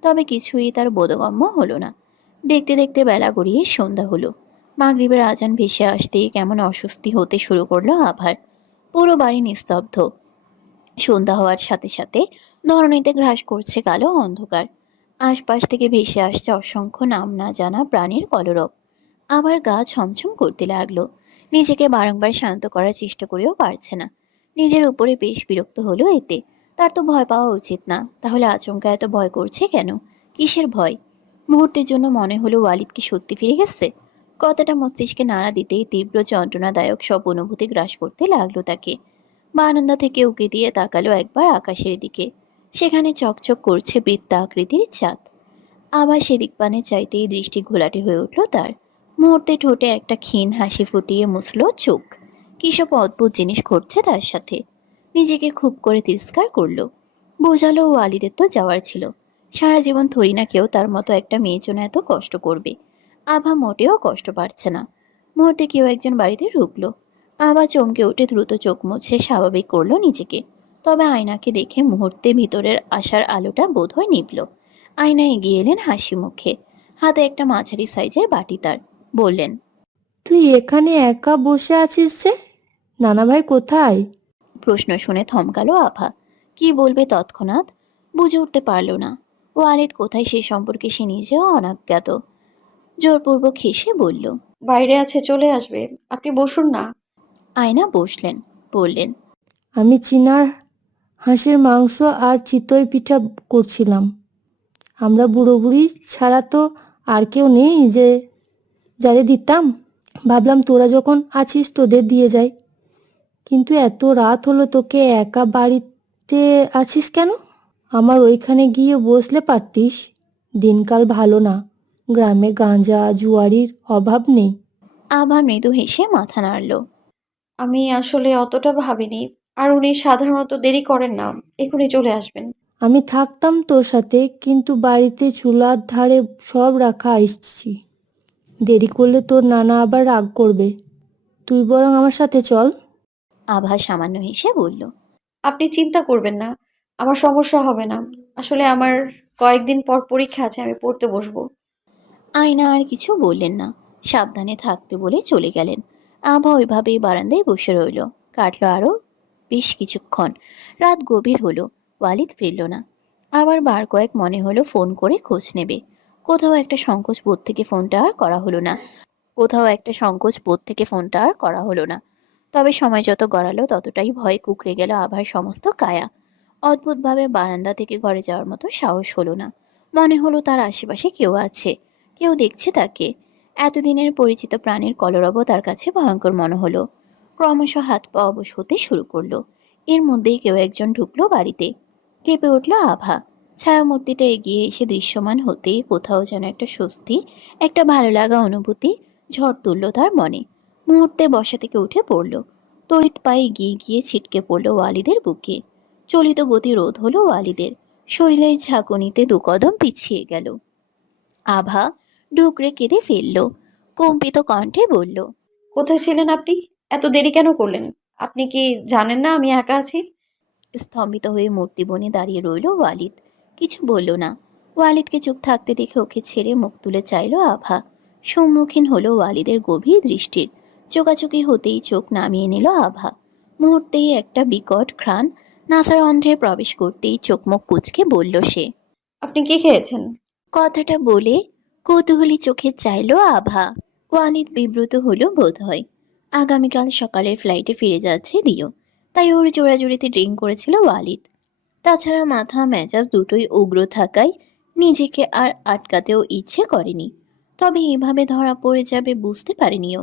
তবে কিছুই তার বোধগম্য হলো না। দেখতে দেখতে বেলা গড়িয়ে সন্ধ্যা হলো। মাগরিবের আজান ভেসে আসতেই কেমন অস্বস্তি হতে শুরু করলো আভার। পুরো বাড়ি নিস্তব্ধ। সন্ধ্যা হওয়ার সাথে সাথে ধরণীতে গ্রাস করছে কালো অন্ধকার। আশপাশ থেকে ভেসে আসছে অসংখ্য নাম না জানা প্রাণীর কলরব। আবার গা ছমছম করতে লাগলো। নিজেকে বারংবার শান্ত করার চেষ্টা করেও পারছে না। নিজের উপরে বেশ বিরক্ত হলো এতে। তার তো ভয় পাওয়া উচিত না, তাহলে আচমকা এত ভয় করছে কেন? কিসের ভয়? মুহূর্তের জন্য মনে হলো ওয়ালিদ কি সত্যি ফিরে গেছে। কথাটা মস্তিষ্কে নাড়া দিতেই তীব্র যন্ত্রণাদায়ক সব অনুভূতি গ্রাস করতে লাগলো তাকে। বারান্দা থেকে উঁকি দিয়ে তাকালো একবার আকাশের দিকে। সেখানে চকচক করছে বৃত্তাকৃতির চাঁদ। আবার সেদিক পানে চাইতেই দৃষ্টি ঘোলাটে হয়ে উঠল তার। মুহূর্তে ঠোঁটে একটা ক্ষীণ হাসি ফুটিয়ে মুছল চোখ। কী সব অদ্ভুত জিনিস ঘটছে তার সাথে। নিজেকে খুব করে তিরস্কার করলো। বোঝালো ওয়ালিদের তো যাওয়ার ছিল। সারা জীবন থরি না কেউ তার মতো একটা মেয়ের জন্য এত কষ্ট করবে। আভা মোটেও কষ্ট পাচ্ছে না। মুহূর্তে কেউ একজন বাড়িতে ঢুকলো। আভা চমকে উঠে দ্রুত চোখ মুছে স্বাভাবিক করলো নিজেকে। তবে আয়নাকে দেখে মুহূর্তে ভিতরের আশার আলোটা বোধহয় নিভল। আয়নায় এগিয়ে এলেন হাসি মুখে। হাতে একটা মাঝারি সাইজের বাটি তার। বললেন, তুই এখানে একা বসে আছিস যে? নানা ভাই কোথায়? প্রশ্ন শুনে থমকালো আভা। কি বলবে তৎক্ষণাৎ বুঝে উঠতে পারল না। ওয়ালিদ কোথায় সে সম্পর্কে সে নিজেও অনাজ্ঞাত। জোরপূর্বক হেসে বলল, বাইরে আছে, চলে আসবে। আপনি বসুন না। আয়না বসলেন, বললেন, আমি চিনার হাঁসের মাংস আর চিতই পিঠা করছিলাম। আমরা বুড়ো বুড়ি ছাড়া তো আর কেউ নেই যে যারে দিতাম। ভাবলাম তোরা যখন আছিস তোদের দিয়ে যাই। কিন্তু এত রাত হলো, তোকে একা বাড়িতে আছিস কেন? আমার ওইখানে গিয়ে বসলে পারতিস। দিনকাল ভালো না, গ্রামে গাঁজা জুয়ারির অভাব নেই। আভা মৃদু হেসে মাথা নাড়ল। আমি আসলে অতটা ভাবিনি। আর উনি সাধারণত দেরি করেন না, এখনই চলে আসবেন। আমি থাকতাম তোর সাথে, কিন্তু বাড়িতে চুলার ধারে সব রাখা আসছি। দেরি করলে তোর নানা আবার রাগ করবে। তুই বরং আমার সাথে চল। আভা সামান্য হেসে বলল, আপনি চিন্তা করবেন না, আমার সমস্যা হবে না। আসলে আমার কয়েকদিন পর পরীক্ষা আছে, আমি পড়তে বসবো। আয়না আর কিছু বললেন না। সাবধানে থাকতে বলে চলে গেলেন। আভা ওইভাবেই বারান্দায় বসে রইল। কাটলো আরো বেশ কিছুক্ষণ। রাত গভীর হলো। ওয়ালিদ ফিরল না। আবার বার কয়েক মনে হলো ফোন করে খোঁজ নেবে। কোথাও একটা সংকোচ বোধ থেকে ফোনটা আর করা হলো না। তবে সময় যত গড়ালো ততটাই ভয় কুঁকড়ে গেল আভার সমস্ত কায়া। অদ্ভুতভাবে বারান্দা থেকে ঘরে যাওয়ার মতো সাহস হলো না। মনে হলো তার আশেপাশে কেউ আছে, কেউ দেখছে তাকে। এতদিনের পরিচিত প্রাণীর কলরব তার কাছে ভয়ঙ্কর মনে হলো। ক্রমশ হাত পা অবশ হতে শুরু করলো। এর মধ্যেই কেউ একজন ঢুকলো বাড়িতে। কেঁপে উঠল আভা। ছায়ামূর্তিটা এগিয়ে এসে দৃশ্যমান হতেই কোথাও যেন একটা স্বস্তি, একটা ভালো লাগা অনুভূতি ঝড় তুলল তার মনে। মুহূর্তে বসা থেকে উঠে পড়ল। তড়িৎ পায়ে এগিয়ে গিয়ে ছিটকে পড়ল ওয়ালিদের বুকে। চলিত গতি রোধ হলো ওয়ালিদের। শরীরের ঝাঁকুনিতে দু কদম পিছিয়ে গেল। আভা ডুকরে কেঁদে ফেলল। কম্পিত কণ্ঠে বলল, কোথায় ছিলেন আপনি? এত দেরি কেন করলেন? আপনি কি জানেন না আমি একা আছি? স্তম্ভিত হয়ে মূর্তি বনে দাঁড়িয়ে রইল ওয়ালিদ। কিছু বলল না। ওয়ালিদকে চুপ থাকতে দেখে ওকে ছেড়ে মুখ তুলে চাইল আভা। সম্মুখীন হলো ওয়ালিদের গভীর দৃষ্টির। চোকাচুকি হতেই চোখ নামিয়ে নিল আভা। মুহূর্তেই একটা বিকট ঘ্রাণ নাসার অন্ধ্রে প্রবেশ করতেই চোখ মুখ কুঁচকে বলল সে। আপনি কি খেয়েছেন? কথাটা বলে কৌতূহলী চোখে চাইল আভা। ওয়ালিদ বিব্রত হলো বোধ হয়। আগামীকাল সকালের ফ্লাইটে ফিরে যাচ্ছে দিও, তাই ওর জোড়াজুড়িতে ড্রিঙ্ক করেছিল ওয়ালিদ। তাছাড়া মাথা মেজাজ দুটোই উগ্র থাকায় নিজেকে আর আটকাতেও ইচ্ছে করেনি। তবে এভাবে ধরা পড়ে যাবে বুঝতে পারেনিও।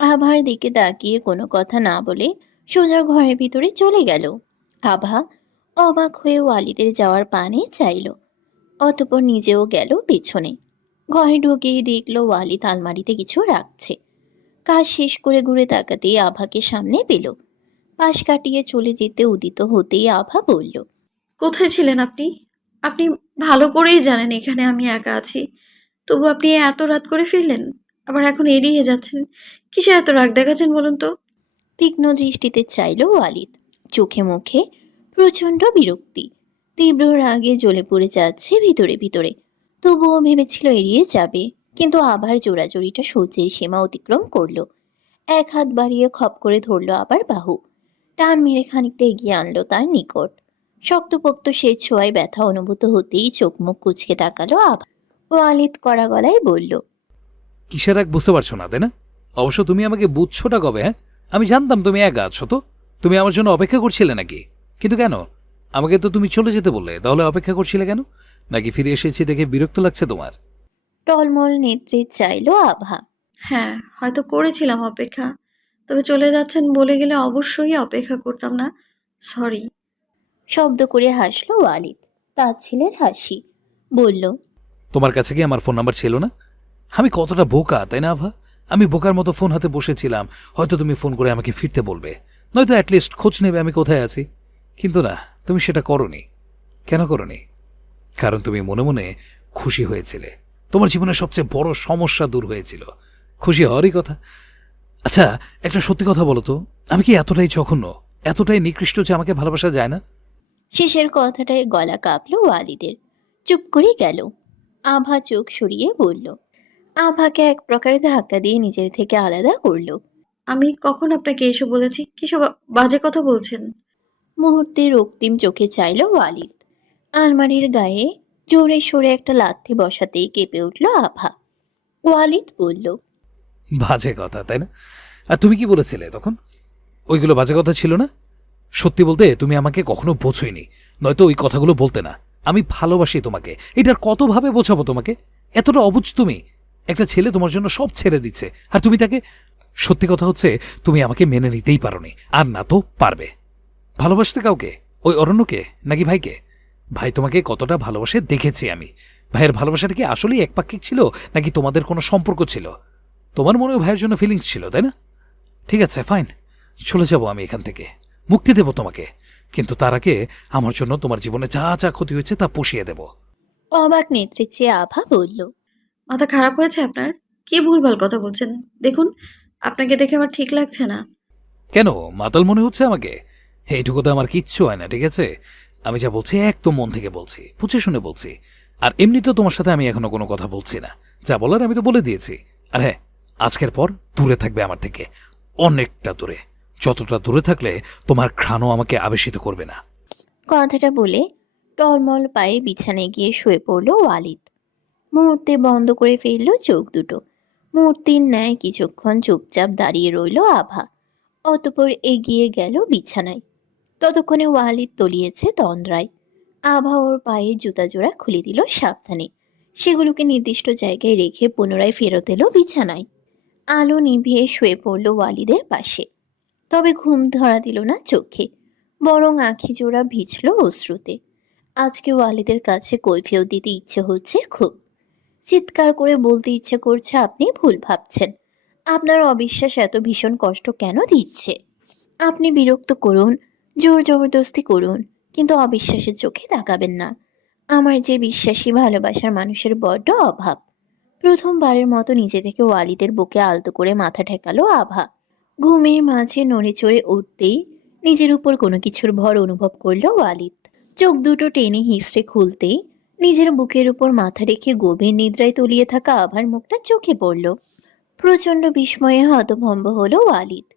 আভার দিকে তাকিয়ে কোনো কথা না বলে সোজা ঘরের ভিতরে চলে গেল। আভা অবাক হয়ে ওয়ালিদের যাওয়ার পানে চাইল। অতঃপর নিজেও গেল পেছনে। ঘরে ঢুকেই দেখল ওয়ালিদ আলমারিতে কিছু রাখছে। কাজ শেষ করে ঘুরে তাকাতেই আভাকে সামনে পেল। পাশ কাটিয়ে চলে যেতে উদিত হতেই আভা বলল, কোথায় ছিলেন আপনি? আপনি ভালো করেই জানেন এখানে আমি একা আছি, তবু আপনি এত রাত করে ফিরলেন, আবার এখন এড়িয়ে যাচ্ছেন। কিসে এত রাগ দেখাচ্ছেন বলুন তো? তীক্ষ্ণ দৃষ্টিতে চাইল ওয়ালিদ। চোখে মুখে প্রচণ্ড বিরক্তি। তীব্র রাগে জ্বলে পড়ে যাচ্ছে ভিতরে ভিতরে। তবুও ভেবেছিল এড়িয়ে যাবে, কিন্তু আবার জোড়াজড়িটা সহ্যের সীমা অতিক্রম করলো। এক হাত বাড়িয়ে খপ করে ধরলো আবার বাহু। টান মেরে খানিকটা এগিয়ে আনলো তার নিকট। শক্তপোক্ত সেই ছোঁয়ায় ব্যথা অনুভূত হতেই চোখ মুখ কুঁচকে তাকালো আভা। ওয়ালিদ কড়া গলায় বলল, কিসের এক বুঝতে পারছো না, তাই না? অবশ্য তুমি আমাকে বুঝছোটা কবে? হ্যাঁ, আমি জানতাম তুমি একা আছো। তো তুমি আমার জন্য অপেক্ষা করছিলে নাকি? কিন্তু কেন? আমাকে তো তুমি চলে যেতে বললে, তাহলে অপেক্ষা করছিলে কেন? নাকি ফিরে এসেছি দেখে বিরক্ত লাগছে তোমার? টলমল নেত্রে চাইলো আভা। হ্যাঁ, হয়তো করেছিলাম অপেক্ষা, তবে চলে যাচ্ছেন বলে গেলে অবশ্যই অপেক্ষা করতাম না। সরি। শব্দ করে হাসলো ওয়ালিদ। তার ছেলের হাসি। বলল, তোমার কাছে কি আমার ফোন নাম্বার ছিল না? আমি কতটা বোকা, তাই না আভা? আমি বোকার মতো ফোন হাতে বসেছিলাম, হয়তো তুমি ফোন করে আমাকে ফিরতে বলবে, নয়তো অ্যাটলিস্ট খোঁজ নেবে আমি কোথায় আছি। কিন্তু না, তুমি সেটা করনি। কেন করনি? কারণ তুমি মনে মনে খুশি হয়েছিলে। তোমার জীবনের সবচেয়ে বড় সমস্যা দূর হয়েছিল। খুশি হওয়ারই কথা। আচ্ছা, একটা সত্যি কথা বলো তো, আমি কি এতটাই জঘন্য, এতটাই নিকৃষ্ট যে আমাকে ভালোবাসা যায় না? শেষের কথাটায় গলা কাঁপলো ওয়ালিদের। চুপ করে গেল। আভা চোখ সরিয়ে বলল। আভাকে এক প্রকারে ধাক্কা দিয়ে নিজের থেকে আলাদা করলো। আমি কখন আপনাকে এসব বলেছি? কিসব বাজে কথা বলছেন? মুহূর্তে রক্তিম চোখে চাইল ওয়ালিদ। আলমারির গায়ে জোরে সরে একটা লাথি বসাতেই কেঁপে উঠল আভা। ওয়ালিদ বলল, বাজে কথা, তাই না? আর তুমি কি বলেছিলে তখন? ওইগুলো বাজে কথা ছিল না? সত্যি বলতে তুমি আমাকে কখনো বোঝোইনি, নয়তো ওই কথাগুলো বলতে না। আমি ভালোবাসি তোমাকে, এটার কতভাবে বোঝাবো তোমাকে? এতটা অবুঝ তুমি? একটা ছেলে তোমার জন্য সব ছেড়ে দিচ্ছে, আর তুমি তাকে... সত্যি কথা হচ্ছে, তুমি আমাকে মেনে নিতেই পারোনি, আর না তো পারবে। ভালোবাসতে কাউকে? ওই অরণ্যকে নাকি ভাইকে? ভাই তোমাকে কতটা ভালোবাসে দেখেছি আমি। ভাইয়ের ভালোবাসাটা কি আসলেই একপাক্ষিক ছিল, নাকি তোমাদের কোনো সম্পর্ক ছিল? তোমার মনেও ভাইয়ের জন্য ফিলিংস ছিল, তাই না? ঠিক আছে, ফাইন, চলে যাব আমি এখান থেকে, মুক্তি দেব তোমাকে। কিন্তু তার আগে আমার জন্য তোমার জীবনে যা যা ক্ষতি হয়েছে তা পুষিয়ে দেব। অবাক নেত্রে চেয়ে আভা বলল, মাথা খারাপ হয়েছে আপনার? কি ভুলভাল কথা বলছেন? দেখুন, আপনাকে দেখে আমার ঠিক লাগছে না। কেন মাতাল মনে হচ্ছে আমাকে? এইটুকুতে আমার কিচ্ছু হয় না, ঠিক আছে? আমি যা বলছি একদম মন থেকে বলছি, বুঝে শুনে বলছি। আর এমনিতেও তোমার সাথে আমি এখনো কোনো কথা বলছি না। যা বলার আমি তো বলে দিয়েছি। আর হ্যাঁ, আজকের পর দূরে থাকবে আমার থেকে, অনেকটা দূরে। যতটা দূরে থাকলে তোমার ঘ্রাণও আমাকে আবেশিত করবে না। কথাটা বলে টলমল পায়ে বিছানায় গিয়ে শুয়ে পড়ল ওয়ালিদ। মুহূর্তে বন্ধ করে ফেলল চোখ দুটো। মূর্তির ন্যায় কিছুক্ষণ চুপচাপ দাঁড়িয়ে রইল আভা। অতঃপর এগিয়ে গেল বিছানায়। ততক্ষণে ওয়ালিদ তলিয়েছে তন্দ্রায়। আভা ওর পায়ে জুতা জোড়া খুলে দিল সাবধানে। সেগুলোকে নির্দিষ্ট জায়গায় রেখে পুনরায় ফেরত এলো বিছানায়। আলো নিভিয়ে শুয়ে পড়ল ওয়ালিদের পাশে। তবে ঘুম ধরা দিল না চোখে। বরং আঁখি জোড়া ভিজল অশ্রুতে। আজকে ওয়ালিদের কাছে কৈফিয়ত দিতে ইচ্ছে হচ্ছে খুব। চিৎকার করে বলতে ইচ্ছে করছে, আপনি ভুল ভাবছেন। আপনার অবিশ্বাস এত ভীষণ কষ্ট কেন দিচ্ছে? আপনি বিরক্ত করুন, জোর জবরদস্তি করুন, কিন্তু অবিশ্বাসের চোখে তাকাবেন না। আমার যে বিশ্বাসী ভালোবাসার মানুষের বড্ড অভাব। প্রথমবারের মতো নিজে থেকে ওয়ালিদের বুকে আলতো করে মাথা ঠেকালো আভা। ঘুমের মাঝে নড়ে চড়ে উঠতেই নিজের উপর কোনো কিছুর ভর অনুভব করলো ওয়ালিদ। চোখ দুটো টেনে হিঁচড়ে খুলতেই নিজের বুকের উপর মাথা রেখে গভীর নিদ্রায় তলিয়ে থাকা আভার মুখটা চোখে পড়ল। প্রচণ্ড বিস্ময়ে হতভম্ব হলো ওয়ালিদ।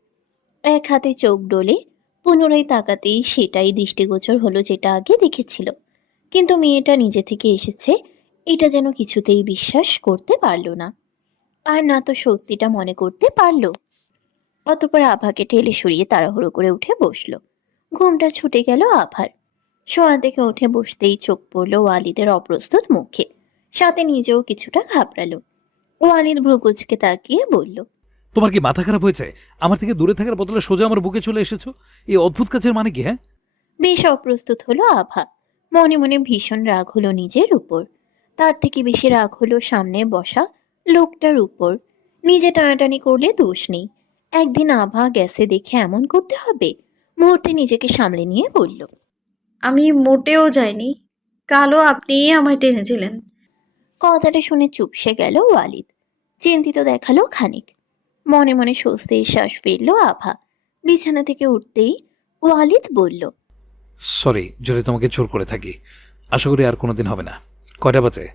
এক হাতে চোখ ডোলে পুনরায় তাকাতেই সেটাই দৃষ্টিগোচর হলো যেটা আগে দেখেছিল। কিন্তু মেয়েটা নিজে থেকে এসেছে এটা যেন কিছুতেই বিশ্বাস করতে পারল না। আর না তো সত্যিটা মনে করতে পারল। অতঃপর আভাকে ঠেলে সরিয়ে তাড়াহুড়ো করে উঠে বসলো। ঘুমটা ছুটে গেল আভার। শোয়া থেকে উঠে বসতেই চোখ পড়ল ওয়ালিদের অপ্রস্তুত মুখে, সাথে নিজেও কিছুটা ঘাবড়ালো। ওয়ালিদ ভ্রুকুচকে তাকিয়ে বলল, তোমার কি মাথা খারাপ হয়েছে? আমার থেকে দূরে থাকার বদলে সোজা আমার বুকে চলে এসেছো। এই অদ্ভুত কাজের মানে কি? হ্যাঁ, বেশ অপ্রস্তুত হলো আভা। মনে মনে ভীষণ রাগ হলো নিজের উপর। তার থেকে বেশি রাগ হলো সামনে বসা লোকটার উপর। নিজে টানাটানি করলে দোষ নেই, একদিন আভা গেছে দেখে এমন করতে হবে? মুহূর্তে নিজেকে সামলে নিয়ে বলল, আমি মোটেও যাইনি, কালও আপনিই আমায় টেনেছিলেন। কথাটা শুনে চুপসে গেল ওয়ালিদ। চিন্তিত দেখালো খানিক। মনে মনে স্বস্তির শ্বাস ফেলল আভা। বিছানা থেকে উঠতেই ওয়ালিদ বলল, সরি যদি তোমাকে জোর করে থাকি। আশা করি আর কোনোদিন হবে না। কয়টা বাজে?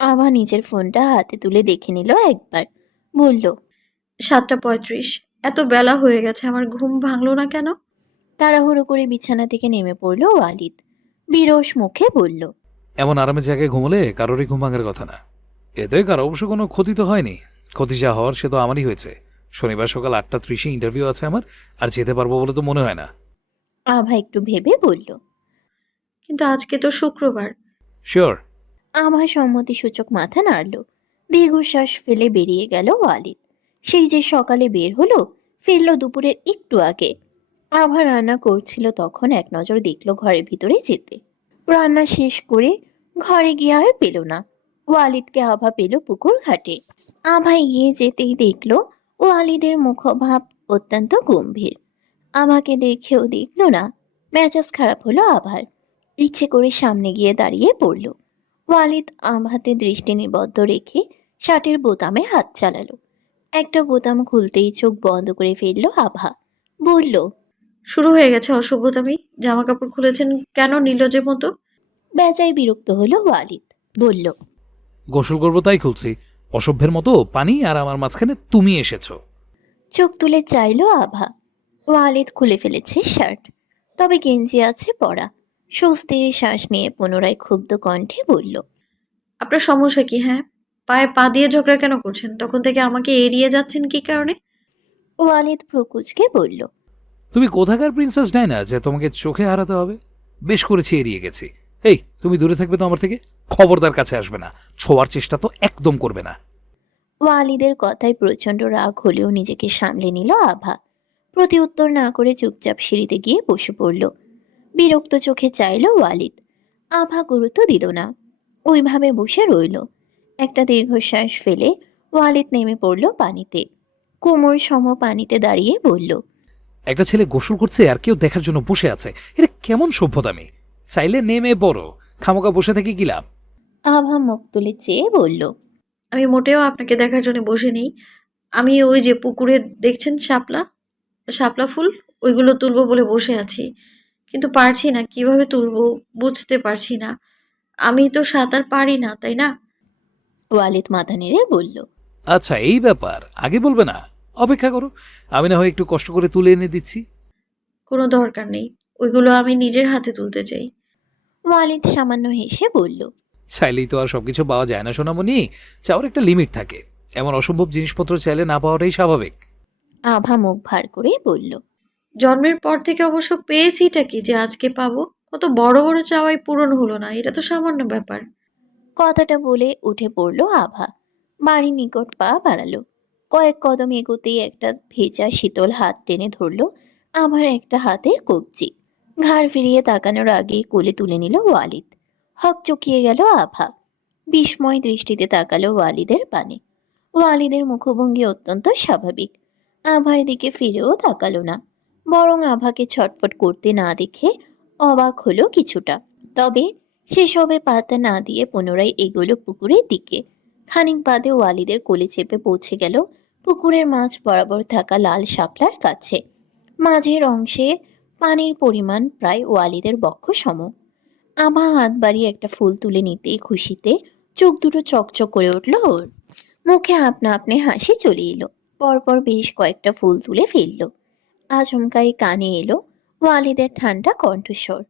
আভা নিজের ফোনটা হাতে তুলে দেখে নিল একবার। বলল, 7:35। এত বেলা হয়ে গেছে, আমার ঘুম ভাঙলো না কেন? তাড়াহুড়ো করে বিছানা থেকে নেমে পড়ল ওয়ালিদ। বিরস মুখে বলল, এমন আরামের জায়গায় ঘুমলে কারোরই ঘুম ভাঙার কথা না। এতে কারো অবশ্য কোনো ক্ষতি তো হয়নি। ক্ষতি যা হওয়ার সে তো আমারই হয়েছে। শনিবার সকাল 8:30 ইন্টারভিউ আছে আমার, আর যেতে পারবো বলে তো মনে হয় না। আভা একটু ভেবে বলল, কিন্তু আজকে তো শুক্রবার। শিওর। আভা সম্মতিসূচক মাথা নাড়ল। দীর্ঘশ্বাস ফেলে বেরিয়ে গেল ওয়ালিদ। সেই যে সকালে বের হলো, ফিরল দুপুরের একটু আগে। আভা রান্না করছিল তখন এক নজর দেখল ঘরের ভিতরে যেতে। রান্না শেষ করে ঘরে গিয়ে আর পেল না। ওয়ালিদকে আভা পেল পুকুর ঘাটে। আভা এগিয়ে যেতেই দেখল ওয়ালিদের মুখভাব অত্যন্ত গম্ভীর। আভাকে দেখেও দেখল না। মেজাজ খারাপ হলো আভার। ইচ্ছে করে সামনে গিয়ে দাঁড়িয়ে পড়ল। ওয়ালিদ আভাতে দৃষ্টি নিবদ্ধ রেখে শার্টের বোতামে হাত চালালো। একটা বোতাম খুলতেই চোখ বন্ধ করে ফেলল আভা। বলল, শুরু হয়ে গেছে অসভ্যতামি। জামা কাপড় খুলেছেন কেন নির্লজ্জের মতো? বেজায় বিরক্ত হলো ওয়ালিদ। বলল, গোসল করবো তাই খুলছি। অসভ্যের মতো পানি আর আমার মাঝখানে তুমি এসেছো। চোখ তুলে চাইল আভা। ওয়ালিদ খুলে ফেলেছে শার্ট, তবে গেঞ্জি আছে পরা। স্বস্তির শ্বাস নিয়ে পুনরায় ক্ষুব্ধ কণ্ঠে বলল, আপনার সমস্যা কি? হ্যাঁ, পায়ে পা দিয়ে ঝগড়া কেন করছেন? তখন থেকে আমাকে এড়িয়ে যাচ্ছেন কি কারণে? ওয়ালিদ প্রকুচকে বলল, তুমি কোথাকার প্রিন্সেস ডায়না যে তোমাকে চোখে হারাতে হবে? বেশ করেছি এড়িয়ে গেছি। এই, তুমি দূরে থাকবে তো আমার থেকে। খবরদার কাছে আসবে না। ছোঁয়ার চেষ্টা তো একদম করবে না। ওয়ালিদের কথায় প্রচণ্ড রাগ হলেও নিজেকে সামলে নিল আভা। প্রতি উত্তর না করে চুপচাপ সিঁড়িতে গিয়ে বসে পড়ল। বিরক্ত চোখে চাইল ওয়ালিদ। আভা গুরুত্ব দিল না, ওইভাবে বসে রইল। একটা দীর্ঘশ্বাস ফেলে ওয়ালিদ নেমে পড়ল পানিতে। কোমর সম পানিতে দাঁড়িয়ে বলল, একটা ছেলে গোসল করছে আর কেউ দেখার জন্য বসে আছে, এটা কেমন সভ্যতামি? চাইলে নেমে পড়ো, খামোকা বসে থেকে কি লাভ? আভা মুখ তুলে চেয়ে বলল, আমি মোটেও আপনাকে দেখার জন্য বসে নেই। আমি ওই যে পুকুরে দেখছেন শাপলা শাপলা ফুল, ওইগুলো তুলবো বলে বসে আছি। কিন্তু পারছি না, কিভাবে তুলবো বুঝতে পারছি না। আমি তো সাঁতার পারি না, তাই না? ওয়ালিদ মাথা নেড়ে বলল, আচ্ছা, এই ব্যাপার। আগে বলবে না? অপেক্ষা করো, আমি না হয় একটু কষ্ট করে তুলে এনে দিচ্ছি। কোনো দরকার নেই, ওইগুলো আমি নিজের হাতে তুলতে চাই। ওয়ালিদ সামান্য হেসে বলল, চাইলেই তো আর সবকিছু পাওয়া যায় না সোনামণি। চাওয়ার একটা লিমিট থাকে। এমন অসম্ভব জিনিসপত্র চাইলে না পাওয়াটাই স্বাভাবিক। আভা মুখ ভার করে বলল, জন্মের পর থেকে অবশ্য পেয়েছিটা কি যে আজকে পাবো? কত বড় বড় চাওয়াই পূরণ হলো না, এটা তো সামান্য ব্যাপার। কথাটা বলে উঠে পড়ল আভা। বাড়ির নিকট পা বাড়ালো। কয়েক কদম এগোতেই একটা ভেজা শীতল হাত টেনে ধরল আভার একটা হাতের কবজি। ঘাড় ফিরিয়ে তাকানোর আগেই কোলে তুলে নিল ওয়ালিদ। হক চকিয়ে গেল আভা। বিস্ময় দৃষ্টিতে তাকালো ওয়ালিদের পানে। ওয়ালিদের মুখভঙ্গি অত্যন্ত স্বাভাবিক। আভার দিকে ফিরেও তাকালো না, বরং আভাকে ছটফট করতে না দেখে অবাক হলো কিছুটা। তবে সেসবে পাত্তা না দিয়ে পুনরায় এগোলো পুকুরের দিকে। খানিক বাদে ওয়ালিদের কোলে চেপে পৌঁছে গেল পুকুরের মাঝ বরাবর থাকা লাল শাপলার কাছে। মাঝের অংশে পানির পরিমাণ প্রায় ওয়ালিদের বক্ষ সম। আভা হাত বাড়িয়ে একটা ফুল তুলে নিতেই খুশিতে চোখ দুটো চকচক করে উঠল ওর। মুখে আপনা আপনি হাসি চলে এলো। পরপর বেশ কয়েকটা ফুল তুলে ফেলল। আচমকাই কানে এলো ওয়ালিদের ঠান্ডা কণ্ঠস্বর।